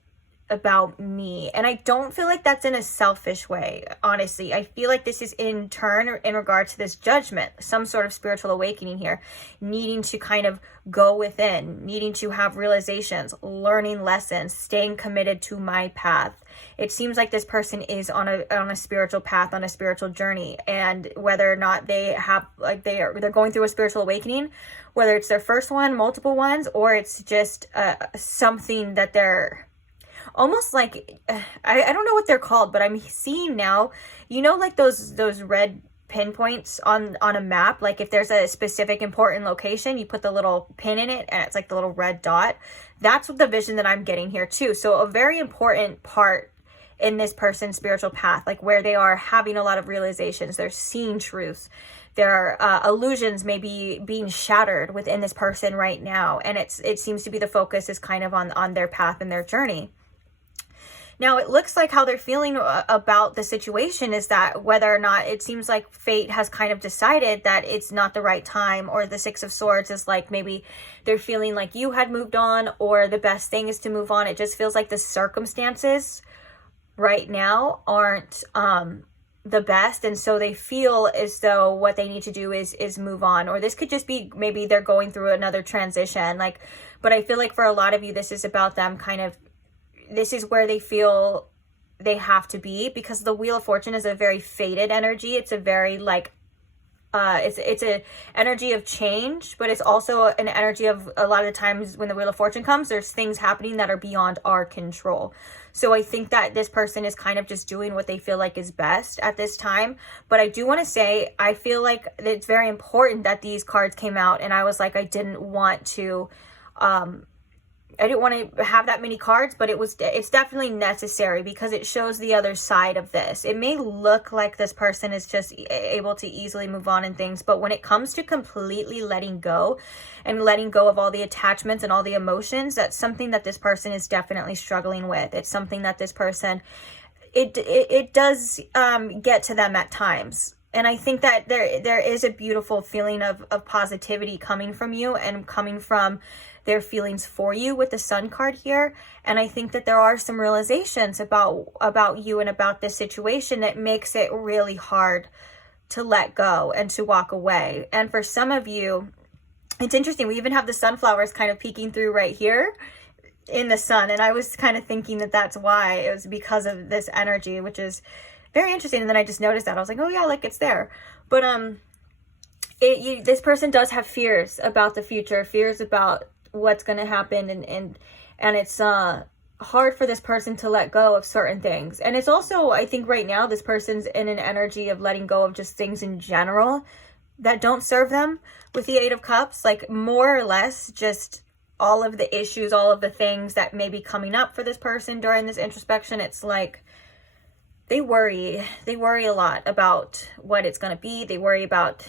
about me. And I don't feel like that's in a selfish way, honestly. I feel like this is in turn in regard to this Judgment, some sort of spiritual awakening here, needing to kind of go within, needing to have realizations, learning lessons, staying committed to my path. It seems like this person is on a spiritual path, on a spiritual journey, and whether or not they have, like, they're going through a spiritual awakening, whether it's their first one, multiple ones, or it's just something that they're almost like, I don't know what they're called, but I'm seeing now, you know, like those red pinpoints on a map. Like if there's a specific important location, you put the little pin in it and it's like the little red dot. That's the vision that I'm getting here too. So a very important part in this person's spiritual path, like where they are having a lot of realizations, they're seeing truths. Their illusions may be being shattered within this person right now. And it seems to be the focus is kind of on their path and their journey. Now, it looks like how they're feeling about the situation is that whether or not it seems like fate has kind of decided that it's not the right time, or the Six of Swords is like maybe they're feeling like you had moved on, or the best thing is to move on. It just feels like the circumstances right now aren't the best, and so they feel as though what they need to do is move on. Or this could just be maybe they're going through another transition, like, but I feel like for a lot of you this is about them kind of, this is where they feel they have to be, because the Wheel of Fortune is a very fated energy. It's a very like it's a energy of change, but it's also an energy of, a lot of the times when the Wheel of Fortune comes, there's things happening that are beyond our control. So I think that this person is kind of just doing what they feel like is best at this time. But I do want to say, I feel like it's very important that these cards came out, and I was like, I didn't want to have that many cards, but it's definitely necessary because it shows the other side of this. It may look like this person is just able to easily move on and things, but when it comes to completely letting go and letting go of all the attachments and all the emotions, that's something that this person is definitely struggling with. It's something that this person, it does get to them at times. And I think that there is a beautiful feeling of positivity coming from you and coming from their feelings for you with the Sun card here. And I think that there are some realizations about you and about this situation that makes it really hard to let go and to walk away. And for some of you, it's interesting, we even have the sunflowers kind of peeking through right here. in the sun. And I was kind of thinking that that's why. It was because of this energy, which is very interesting. And then I just noticed that. I was like, oh yeah, like it's there. But this person does have fears about the future, fears about what's going to happen, and it's hard for this person to let go of certain things. And it's also, I think right now this person's in an energy of letting go of just things in general that don't serve them. With the Eight of Cups, like more or less just all of the issues, all of the things that may be coming up for this person during this introspection. It's like they worry a lot about what it's going to be. They worry about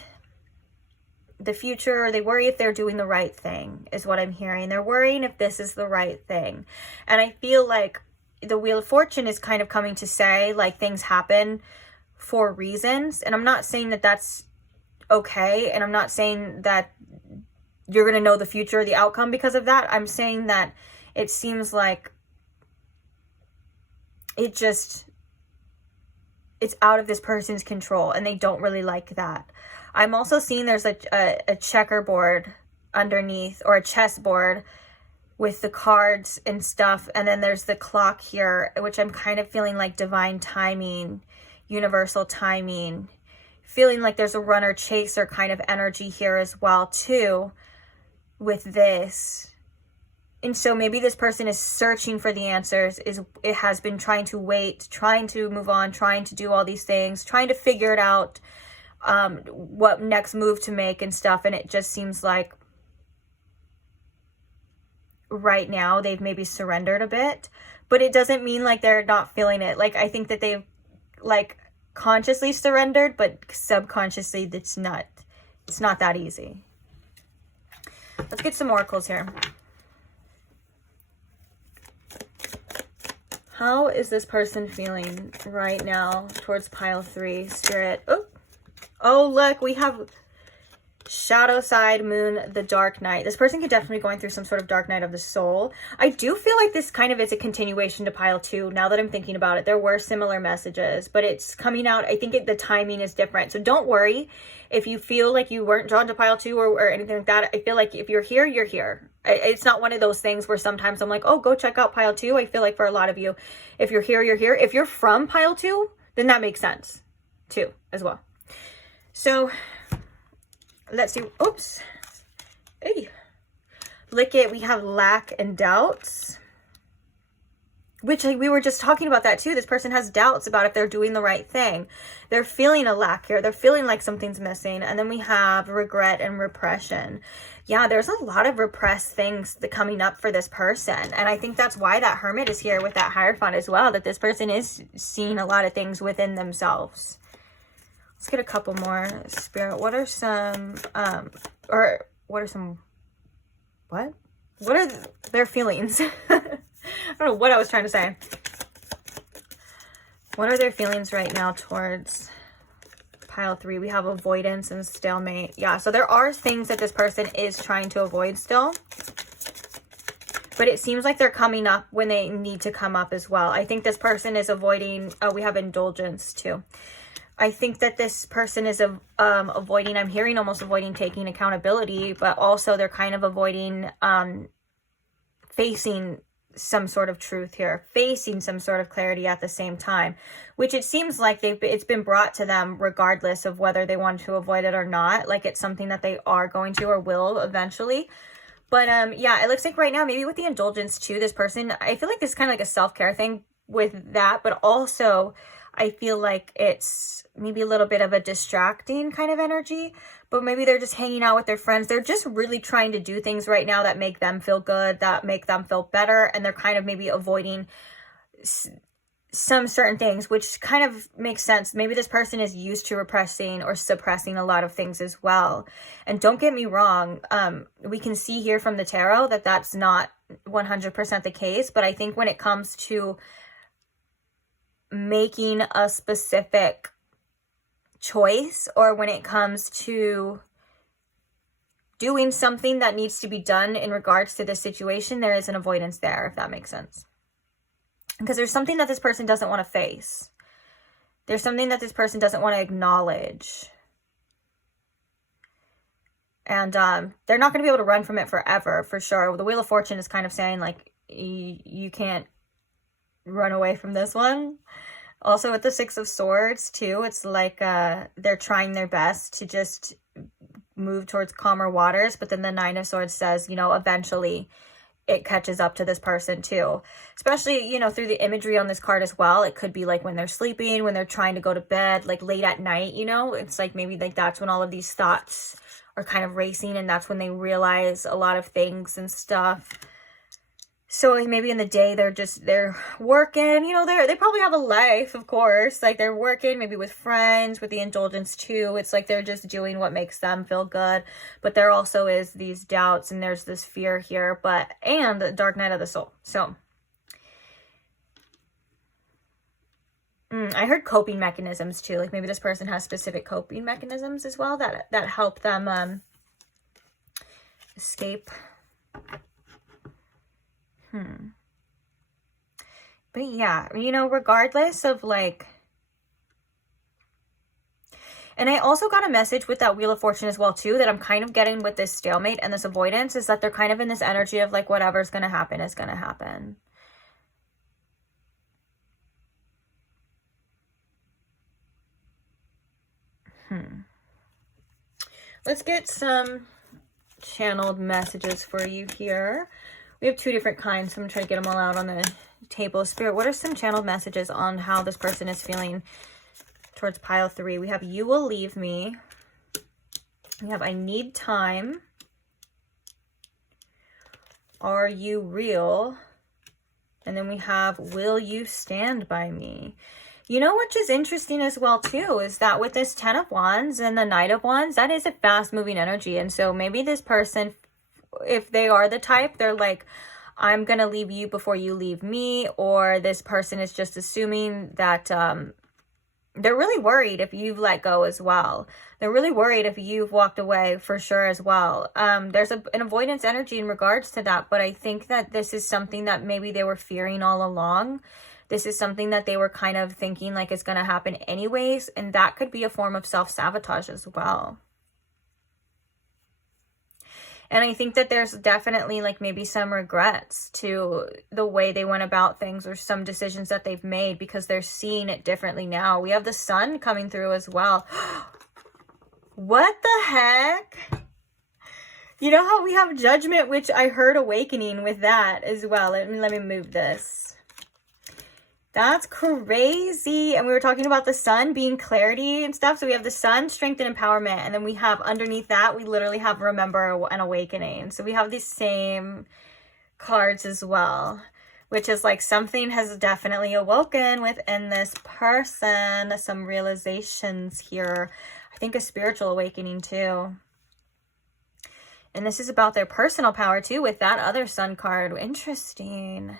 the future. They worry if they're doing the right thing, is what I'm hearing. They're worrying if this is the right thing. And I feel like the Wheel of Fortune is kind of coming to say, like, things happen for reasons. And I'm not saying that that's okay. And I'm not saying that you're going to know the future, the outcome because of that. I'm saying that it seems like it's out of this person's control, and they don't really like that. I'm also seeing there's a checkerboard underneath, or a chessboard with the cards and stuff. And then there's the clock here, which I'm kind of feeling like divine timing, universal timing, feeling like there's a runner chaser kind of energy here as well too with this. And so maybe this person is searching for the answers, it has been trying to wait, trying to move on, trying to do all these things, trying to figure it out, what next move to make and stuff. And it just seems like right now they've maybe surrendered a bit, but it doesn't mean like they're not feeling it. Like, I think that they've like consciously surrendered, but subconsciously it's not that easy. Let's get some oracles here. How is this person feeling right now towards pile 3, Spirit? Oh, look, we have shadow side, moon, the dark night. This person could definitely be going through some sort of dark night of the soul. I do feel like this kind of is a continuation to pile 2. Now that I'm thinking about it, there were similar messages, but it's coming out. I think the timing is different. So don't worry if you feel like you weren't drawn to pile 2 or anything like that. I feel like if you're here, you're here. It's not one of those things where sometimes I'm like, oh, go check out pile 2. I feel like for a lot of you, if you're here, you're here. If you're from pile 2, then that makes sense too, as well. So let's see. Oops. Hey. Look at, we have lack and doubts, which we were just talking about that too. This person has doubts about if they're doing the right thing. They're feeling a lack here. They're feeling like something's missing. And then we have regret and repression. Yeah, there's a lot of repressed things coming up for this person. And I think that's why that Hermit is here with that Hierophant as well, that this person is seeing a lot of things within themselves. Let's get a couple more. Spirit, what are some, what are their feelings? I don't know what I was trying to say. What are their feelings right now towards pile 3? We have avoidance and stalemate. Yeah, so there are things that this person is trying to avoid still. But it seems like they're coming up when they need to come up as well. I think this person is avoiding, we have indulgence too. I think that this person is avoiding, I'm hearing almost avoiding taking accountability, but also they're kind of avoiding facing some sort of truth here, facing some sort of clarity at the same time, which it seems like it's been brought to them regardless of whether they want to avoid it or not. Like it's something that they are going to or will eventually. But yeah, it looks like right now, maybe with the indulgence too, this person, I feel like this is kind of like a self-care thing with that, but also I feel like it's maybe a little bit of a distracting kind of energy, but maybe they're just hanging out with their friends. They're just really trying to do things right now that make them feel good, that make them feel better. And they're kind of maybe avoiding some certain things, which kind of makes sense. Maybe this person is used to repressing or suppressing a lot of things as well. And don't get me wrong. We can see here from the tarot that that's not 100% the case. But I think when it comes to making a specific choice, or when it comes to doing something that needs to be done in regards to this situation, there is an avoidance there, if that makes sense. Because there's something that this person doesn't want to face. There's something that this person doesn't want to acknowledge. And they're not going to be able to run from it forever, for sure. The Wheel of Fortune is kind of saying, like, you can't run away from this one. Also with the Six of Swords too, it's like they're trying their best to just move towards calmer waters, but then the Nine of Swords says, you know, eventually it catches up to this person too. Especially, you know, through the imagery on this card as well. It could be like when they're sleeping, when they're trying to go to bed, like late at night, you know. It's like maybe like that's when all of these thoughts are kind of racing, and that's when they realize a lot of things and stuff. So maybe in the day they're working, you know, they probably have a life, of course, like they're working maybe with friends, with the indulgence too. It's like they're just doing what makes them feel good, but there also is these doubts and there's this fear here, and the dark night of the soul. So I heard coping mechanisms too, like maybe this person has specific coping mechanisms as well that help them escape. But yeah, you know, regardless of like, and I also got a message with that Wheel of Fortune as well too, that I'm kind of getting with this stalemate and this avoidance, is that they're kind of in this energy of like, whatever's going to happen is going to happen. Let's get some channeled messages for you here. We have two different kinds, so I'm going to try to get them all out on the table. Spirit, what are some channeled messages on how this person is feeling towards pile 3? We have you will leave me. We have I need time. Are you real? And then we have will you stand by me? You know, which is interesting as well too, is that with this 10 of Wands and the Knight of Wands, that is a fast moving energy. And so maybe this person, if they are the type, they're like, I'm going to leave you before you leave me. Or this person is just assuming that they're really worried if you've let go as well. They're really worried if you've walked away for sure as well. There's an avoidance energy in regards to that. But I think that this is something that maybe they were fearing all along. This is something that they were kind of thinking like it's going to happen anyways. And that could be a form of self-sabotage as well. And I think that there's definitely like maybe some regrets to the way they went about things or some decisions that they've made because they're seeing it differently now. We have the sun coming through as well. What the heck? You know how we have judgment, which I heard awakening with that as well. Let me move this. That's crazy. And we were talking about the sun being clarity and stuff. So we have the sun, strength and empowerment. And then we have underneath that, we literally have remember and awakening. So we have these same cards as well, which is like something has definitely awoken within this person. Some realizations here. I think a spiritual awakening too. And this is about their personal power too with that other sun card. Interesting.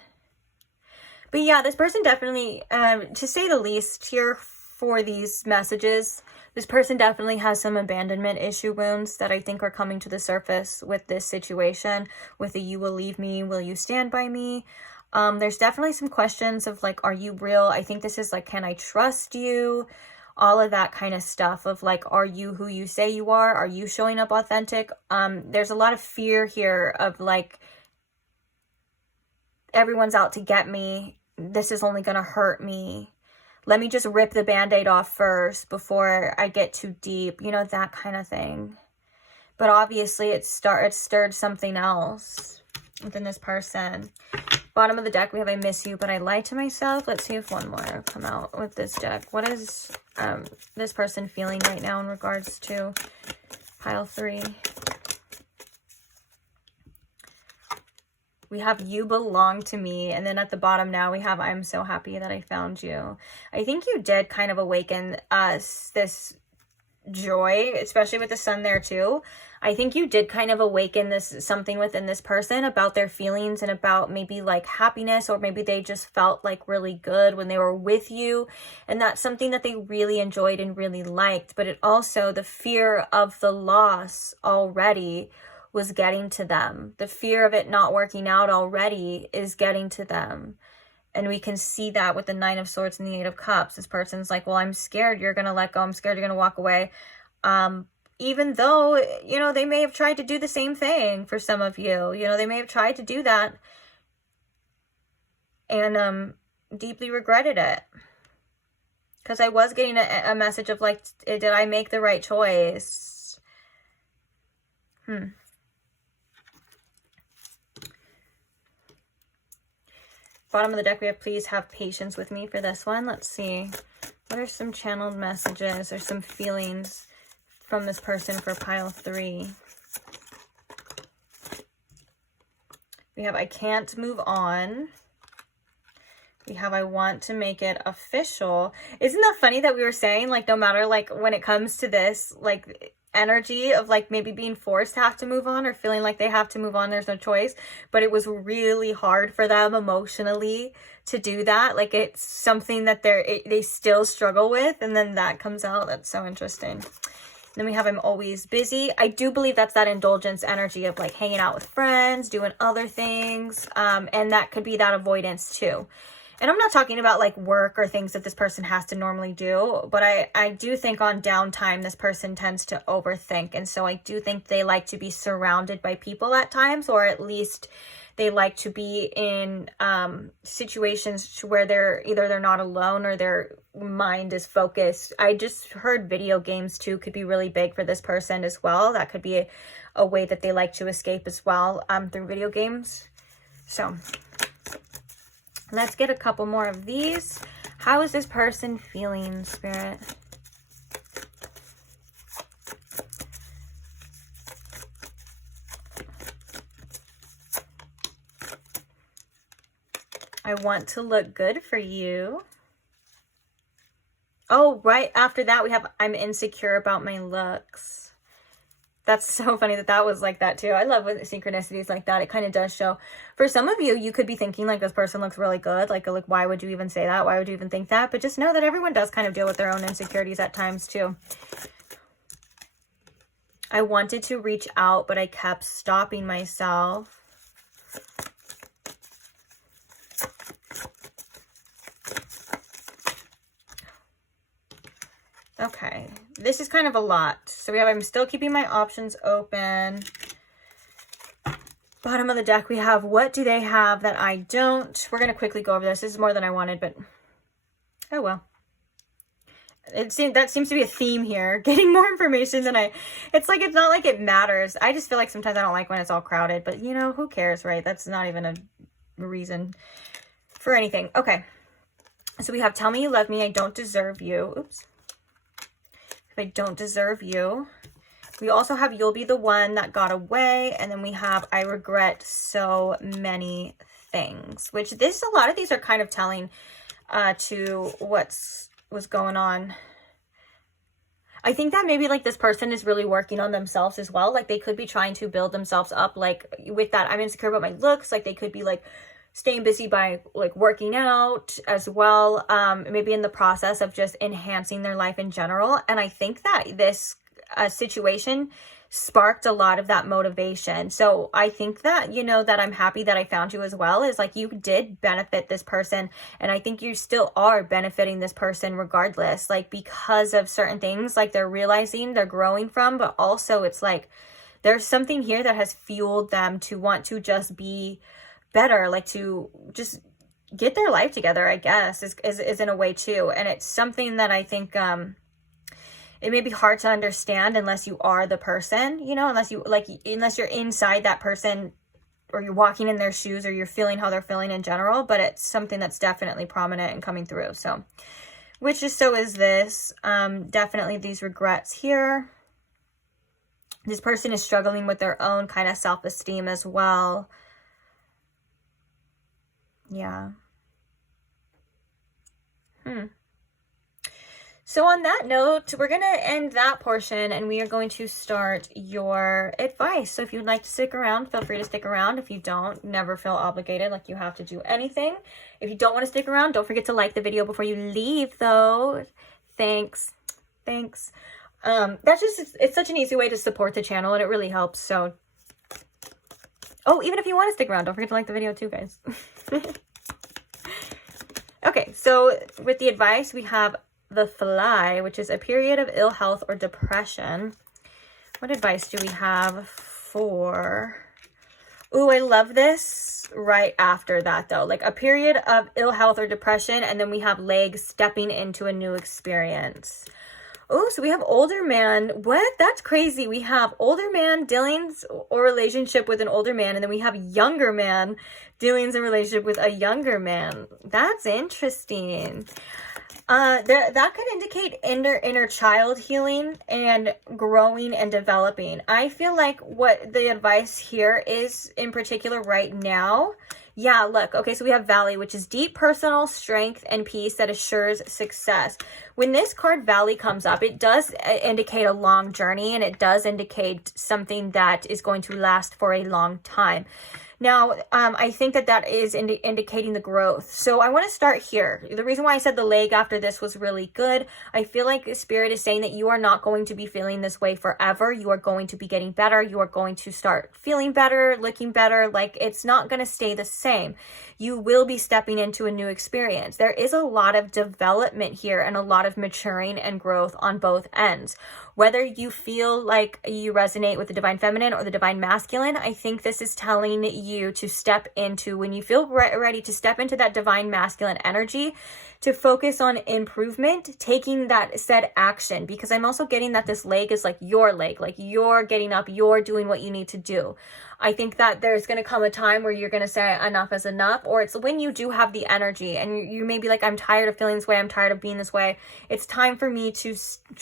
But yeah, this person definitely, to say the least here for these messages, this person definitely has some abandonment issue wounds that I think are coming to the surface with this situation. With the you will leave me, will you stand by me? There's definitely some questions of like, are you real? I think this is like, can I trust you? All of that kind of stuff of like, are you who you say you are? Are you showing up authentic? There's a lot of fear here of like, everyone's out to get me. This is only going to hurt me. Let me just rip the band-aid off first before I get too deep. You know, that kind of thing. But obviously it stirred something else within this person. Bottom of the deck, we have I miss you, but I lied to myself. Let's see if one more will come out with this deck. What is this person feeling right now in regards to pile 3? We have you belong to me. And then at the bottom now we have I'm so happy that I found you. I think you did kind of awaken us this joy, especially with the sun there too. I think you did kind of awaken this something within this person about their feelings and about maybe like happiness, or maybe they just felt like really good when they were with you. And that's something that they really enjoyed and really liked. But it also, the fear of the loss already was getting to them. The fear of it not working out already is getting to them. And we can see that with the 9 of Swords and the 8 of Cups. This person's like, well, I'm scared you're going to let go. I'm scared you're going to walk away. Even though, you know, they may have tried to do the same thing for some of you. You know, they may have tried to do that. and deeply regretted it. Because I was getting a message of like, did I make the right choice? Bottom of the deck, we have please have patience with me for this one. Let's see. What are some channeled messages or some feelings from this person for pile 3? We have I can't move on. We have I want to make it official. Isn't that funny that we were saying, like, no matter, like, when it comes to this, like, energy of, like, maybe being forced to have to move on or feeling like they have to move on, there's no choice, but it was really hard for them emotionally to do that. Like, it's something that they still struggle with, and then that comes out. That's so interesting. Then we have I'm always busy. I do believe that's that indulgence energy of like hanging out with friends, doing other things, and that could be that avoidance too. And I'm not talking about like work or things that this person has to normally do, but I do think on downtime, this person tends to overthink. And so I do think they like to be surrounded by people at times, or at least they like to be in situations where they're not alone or their mind is focused. I just heard video games too could be really big for this person as well. That could be a way that they like to escape as well, through video games. So let's get a couple more of these. How is this person feeling, Spirit? I want to look good for you. Oh, right after that, we have I'm insecure about my looks. That's so funny that that was like that too. I love when synchronicities like that. It kind of does show. For some of you, you could be thinking like this person looks really good. Like why would you even say that? Why would you even think that? But just know that everyone does kind of deal with their own insecurities at times too. I wanted to reach out, but I kept stopping myself. Okay, this is kind of a lot. So we have, I'm still keeping my options open. Bottom of the deck, we have, what do they have that I don't? We're going to quickly go over this. This is more than I wanted, but oh well. That seems to be a theme here. Getting more information than it's like, it's not like it matters. I just feel like sometimes I don't like when it's all crowded, but you know, who cares, right? That's not even a reason for anything. Okay. So we have, tell me you love me. I don't deserve you. Oops. I don't deserve you. We also have you'll be the one that got away, and then we have I regret so many things, which a lot of these are kind of telling to what's going on. I think that maybe like this person is really working on themselves as well. Like they could be trying to build themselves up, like with that I'm insecure about my looks. Like they could be like staying busy by like working out as well, maybe in the process of just enhancing their life in general. And I think that this situation sparked a lot of that motivation. So I think that, you know, that I'm happy that I found you as well, is like you did benefit this person, and I think you still are benefiting this person regardless, like because of certain things like they're realizing they're growing from, but also it's like there's something here that has fueled them to want to just be better, like to just get their life together, I guess, is in a way too. And it's something that I think it may be hard to understand unless you are the person, you know, unless you're inside that person, or you're walking in their shoes, or you're feeling how they're feeling in general. But it's something that's definitely prominent and coming through. So so is this. Definitely these regrets here. This person is struggling with their own kind of self-esteem as well. Yeah. So on that note, we're going to end that portion, and we are going to start your advice. So if you'd like to stick around, feel free to stick around. If you don't, never feel obligated like you have to do anything. If you don't want to stick around, don't forget to like the video before you leave though. Thanks. That's just, it's such an easy way to support the channel, and it really helps. So, oh, even if you want to stick around, don't forget to like the video too, guys. Okay, so with the advice, we have the fly, which is a period of ill health or depression. What advice do we have for Ooh, I love this right after that though. Like a period of ill health or depression, and then we have legs stepping into a new experience. Oh, so we have older man. What? That's crazy. We have older man dealings or relationship with an older man, and then we have younger man dealings and relationship with a younger man. That's interesting. That could indicate inner child healing and growing and developing. I feel like what the advice here is in particular right now. Yeah, look. Okay, so we have Valley, which is deep personal strength and peace that assures success. When this card Valley comes up, it does indicate a long journey, and it does indicate something that is going to last for a long time. Now, I think that is indicating the growth. So I want to start here. The reason why I said the leg after this was really good, I feel like Spirit is saying that you are not going to be feeling this way forever. You are going to be getting better. You are going to start feeling better, looking better. Like, it's not going to stay the same. You will be stepping into a new experience. There is a lot of development here and a lot of maturing and growth on both ends. Whether you feel like you resonate with the divine feminine or the divine masculine, I think this is telling you to step into, when you feel ready to step into that divine masculine energy, to focus on improvement, taking that said action. Because I'm also getting that this leg is like your leg, like you're getting up, you're doing what you need to do. I think that there's going to come a time where you're going to say enough is enough, or it's when you do have the energy and you may be like, I'm tired of feeling this way, I'm tired of being this way. It's time for me to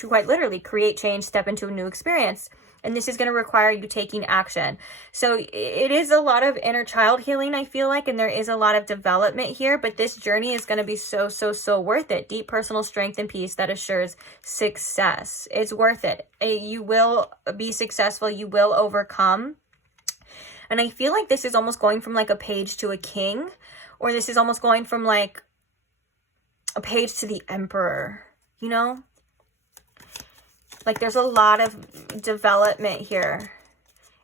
quite literally create change, step into a new experience. And this is going to require you taking action. So it is a lot of inner child healing, I feel like, and there is a lot of development here, but this journey is going to be so worth it. Deep personal strength and peace that assures success. It's worth it. You will be successful. You will overcome. And I feel like this is almost going from like a page to a king, or this is almost going from like a page to the emperor, you know? Like there's a lot of development here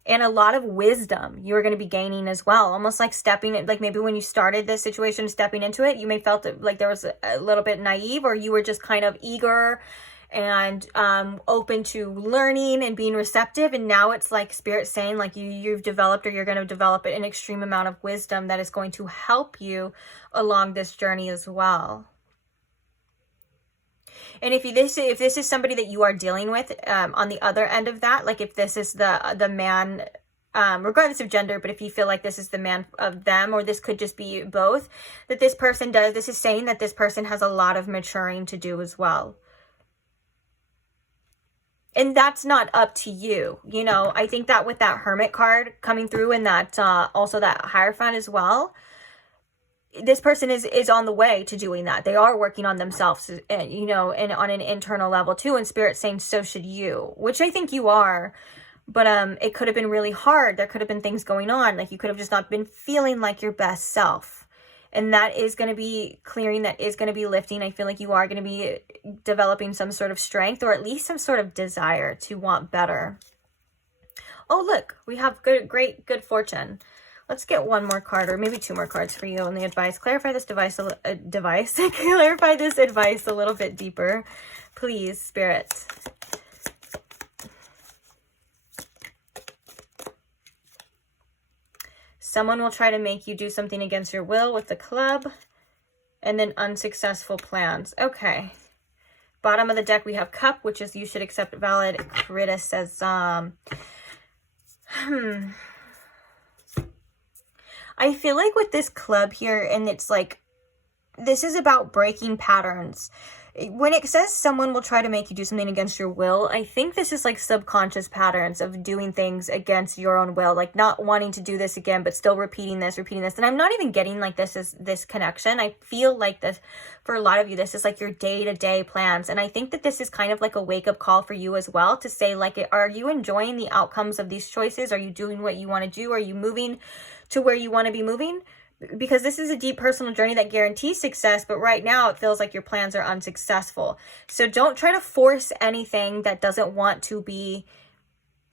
and a lot of wisdom you're going to be gaining as well. Almost like stepping, like maybe when you started this situation, stepping into it, you may felt like there was a little bit naive, or you were just kind of eager and open to learning and being receptive. And now it's like Spirit saying like you've developed, or you're going to develop an extreme amount of wisdom that is going to help you along this journey as well. And if this is somebody that you are dealing with, on the other end of that, like if this is the man, regardless of gender, but if you feel like this is the man of them, or this could just be both, that this person does, this is saying that this person has a lot of maturing to do as well. And that's not up to you. You know, I think that with that Hermit card coming through, and that also that Hierophant as well, this person is on the way to doing that. They are working on themselves, you know, and on an internal level too. And Spirit saying, so should you, which I think you are. But it could have been really hard. There could have been things going on. Like you could have just not been feeling like your best self. And that is going to be clearing. That is going to be lifting. I feel like you are going to be developing some sort of strength, or at least some sort of desire to want better. Oh, look, we have good fortune. Let's get one more card, or maybe two more cards for you on the advice. Clarify this clarify this advice a little bit deeper, please, Spirit. Someone will try to make you do something against your will with the club, and then unsuccessful plans. Okay. Bottom of the deck, we have Cup, which is you should accept valid criticism. I feel like with this club here, and it's like, this is about breaking patterns. When it says someone will try to make you do something against your will, I think this is like subconscious patterns of doing things against your own will, like not wanting to do this again, but still repeating this. And I'm not even getting like this connection. I feel like this, for a lot of you, this is like your day-to-day plans. And I think that this is kind of like a wake-up call for you as well, to say like, are you enjoying the outcomes of these choices? Are you doing what you want to do? Are you moving to where you want to be moving? Because this is a deep personal journey that guarantees success, but right now it feels like your plans are unsuccessful. So don't try to force anything that doesn't want to be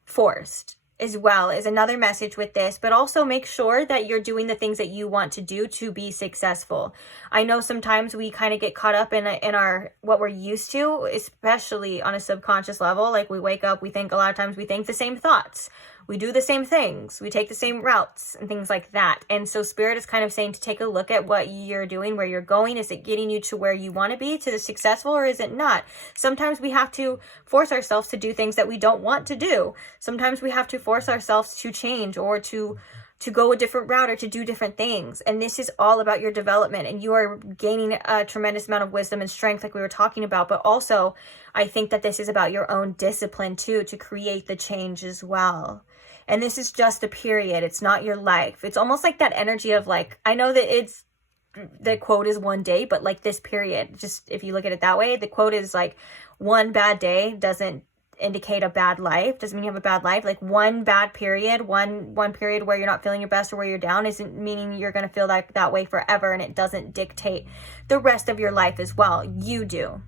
forced. as well is another message with this, but also make sure that you're doing the things that you want to do to be successful. I know sometimes we kind of get caught up in our what we're used to, especially on a subconscious level. Like we wake up, we think a lot of times we think the same thoughts. We do the same things. We take the same routes and things like that. And so Spirit is kind of saying to take a look at what you're doing, where you're going. Is it getting you to where you want to be, to the successful, or is it not? Sometimes we have to force ourselves to do things that we don't want to do. Sometimes we have to force ourselves to change or to go a different route or to do different things. And this is all about your development, and you are gaining a tremendous amount of wisdom and strength like we were talking about. But also I think that this is about your own discipline too, to create the change as well. And this is just a period. It's not your life. It's almost like that energy of like, I know that the quote is one day, but like this period, just if you look at it that way, the quote is like one bad day doesn't indicate a bad life, doesn't mean you have a bad life. Like one bad period, one period where you're not feeling your best or where you're down isn't meaning you're going to feel like that way forever, and it doesn't dictate the rest of your life as well. You do.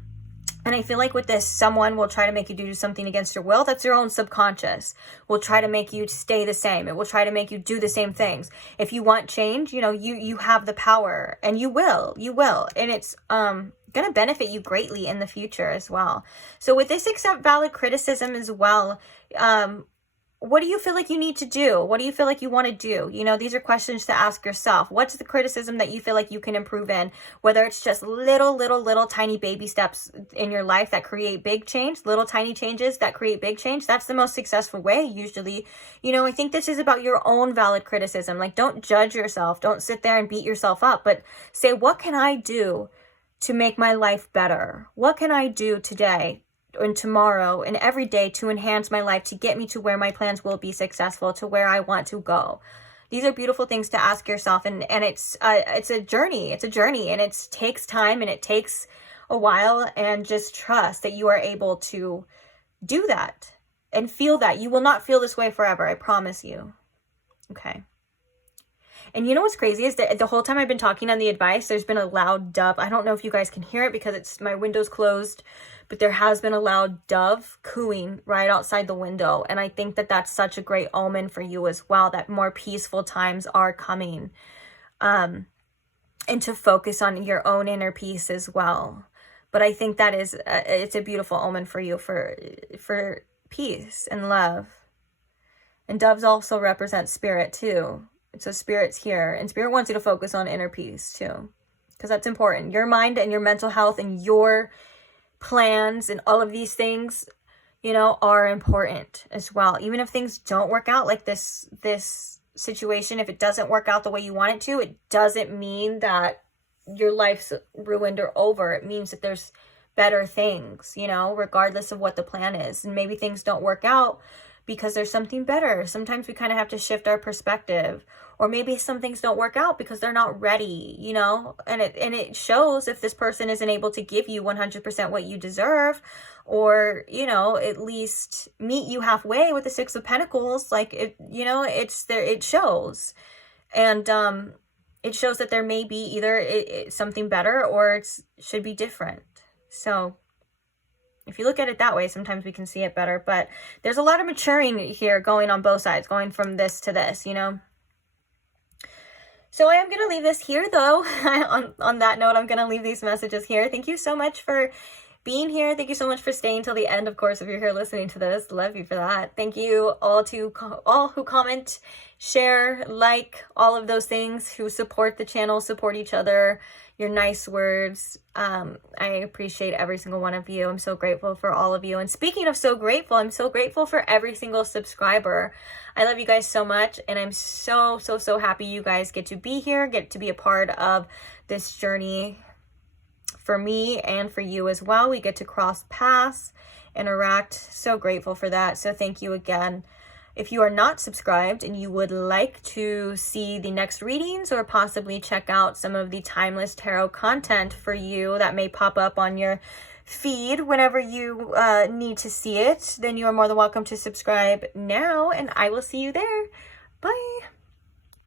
And I feel like with this, someone will try to make you do something against your will. That's your own subconscious. Will try to make you stay the same. It will try to make you do the same things. If you want change, you have the power, and you will. And it's going to benefit you greatly in the future as well. So with this, accept valid criticism as well. What do you feel like you need to do? What do you feel like you want to do? These are questions to ask yourself. What's the criticism that you feel like you can improve in? Whether it's just little tiny baby steps in your life that create big change, little tiny changes that create big change. That's the most successful way usually. I think this is about your own valid criticism. Like, don't judge yourself. Don't sit there and beat yourself up, but say, what can I do to make my life better? What can I do today and tomorrow and every day to enhance my life, to get me to where my plans will be successful, to where I want to go? These are beautiful things to ask yourself, and it's a journey. It's a journey, and it takes time and it takes a while, and just trust that you are able to do that and feel that. You will not feel this way forever, I promise you. Okay. And you know what's crazy is that the whole time I've been talking on the advice, there's been a loud dove. I don't know if you guys can hear it because my window's closed, but there has been a loud dove cooing right outside the window. And I think that that's such a great omen for you as well, that more peaceful times are coming. And to focus on your own inner peace as well. But I think that it's a beautiful omen for you for peace and love. And doves also represent spirit too. So Spirit's here, and Spirit wants you to focus on inner peace too, because that's important. Your mind and your mental health and your plans and all of these things, are important as well. Even if things don't work out, like this situation, if it doesn't work out the way you want it to, it doesn't mean that your life's ruined or over. It means that there's better things, regardless of what the plan is. And maybe things don't work out because there's something better. Sometimes we kind of have to shift our perspective, or maybe some things don't work out because they're not ready, and it shows if this person isn't able to give you 100% what you deserve, or, at least meet you halfway with the Six of Pentacles. Like it's there, it shows. And, it shows that there may be either something better or it should be different. So if you look at it that way, sometimes we can see it better. But there's a lot of maturing here going on both sides, going from this to this, So I am going to leave this here, though. on that note, I'm going to leave these messages here. Thank you so much for being here. Thank you so much for staying till the end, of course, if you're here listening to this. Love you for that. Thank you all who comment, share, like, all of those things, who support the channel, support each other, your nice words. I appreciate every single one of you. I'm so grateful for all of you. And speaking of so grateful, I'm so grateful for every single subscriber. I love you guys so much, and I'm so happy you guys get to be here, get to be a part of this journey for me and for you as well. We get to cross paths, interact. So grateful for that. So thank you again. If you are not subscribed and you would like to see the next readings, or possibly check out some of the timeless tarot content for you that may pop up on your feed whenever you need to see it, then you are more than welcome to subscribe now, and I will see you there. Bye.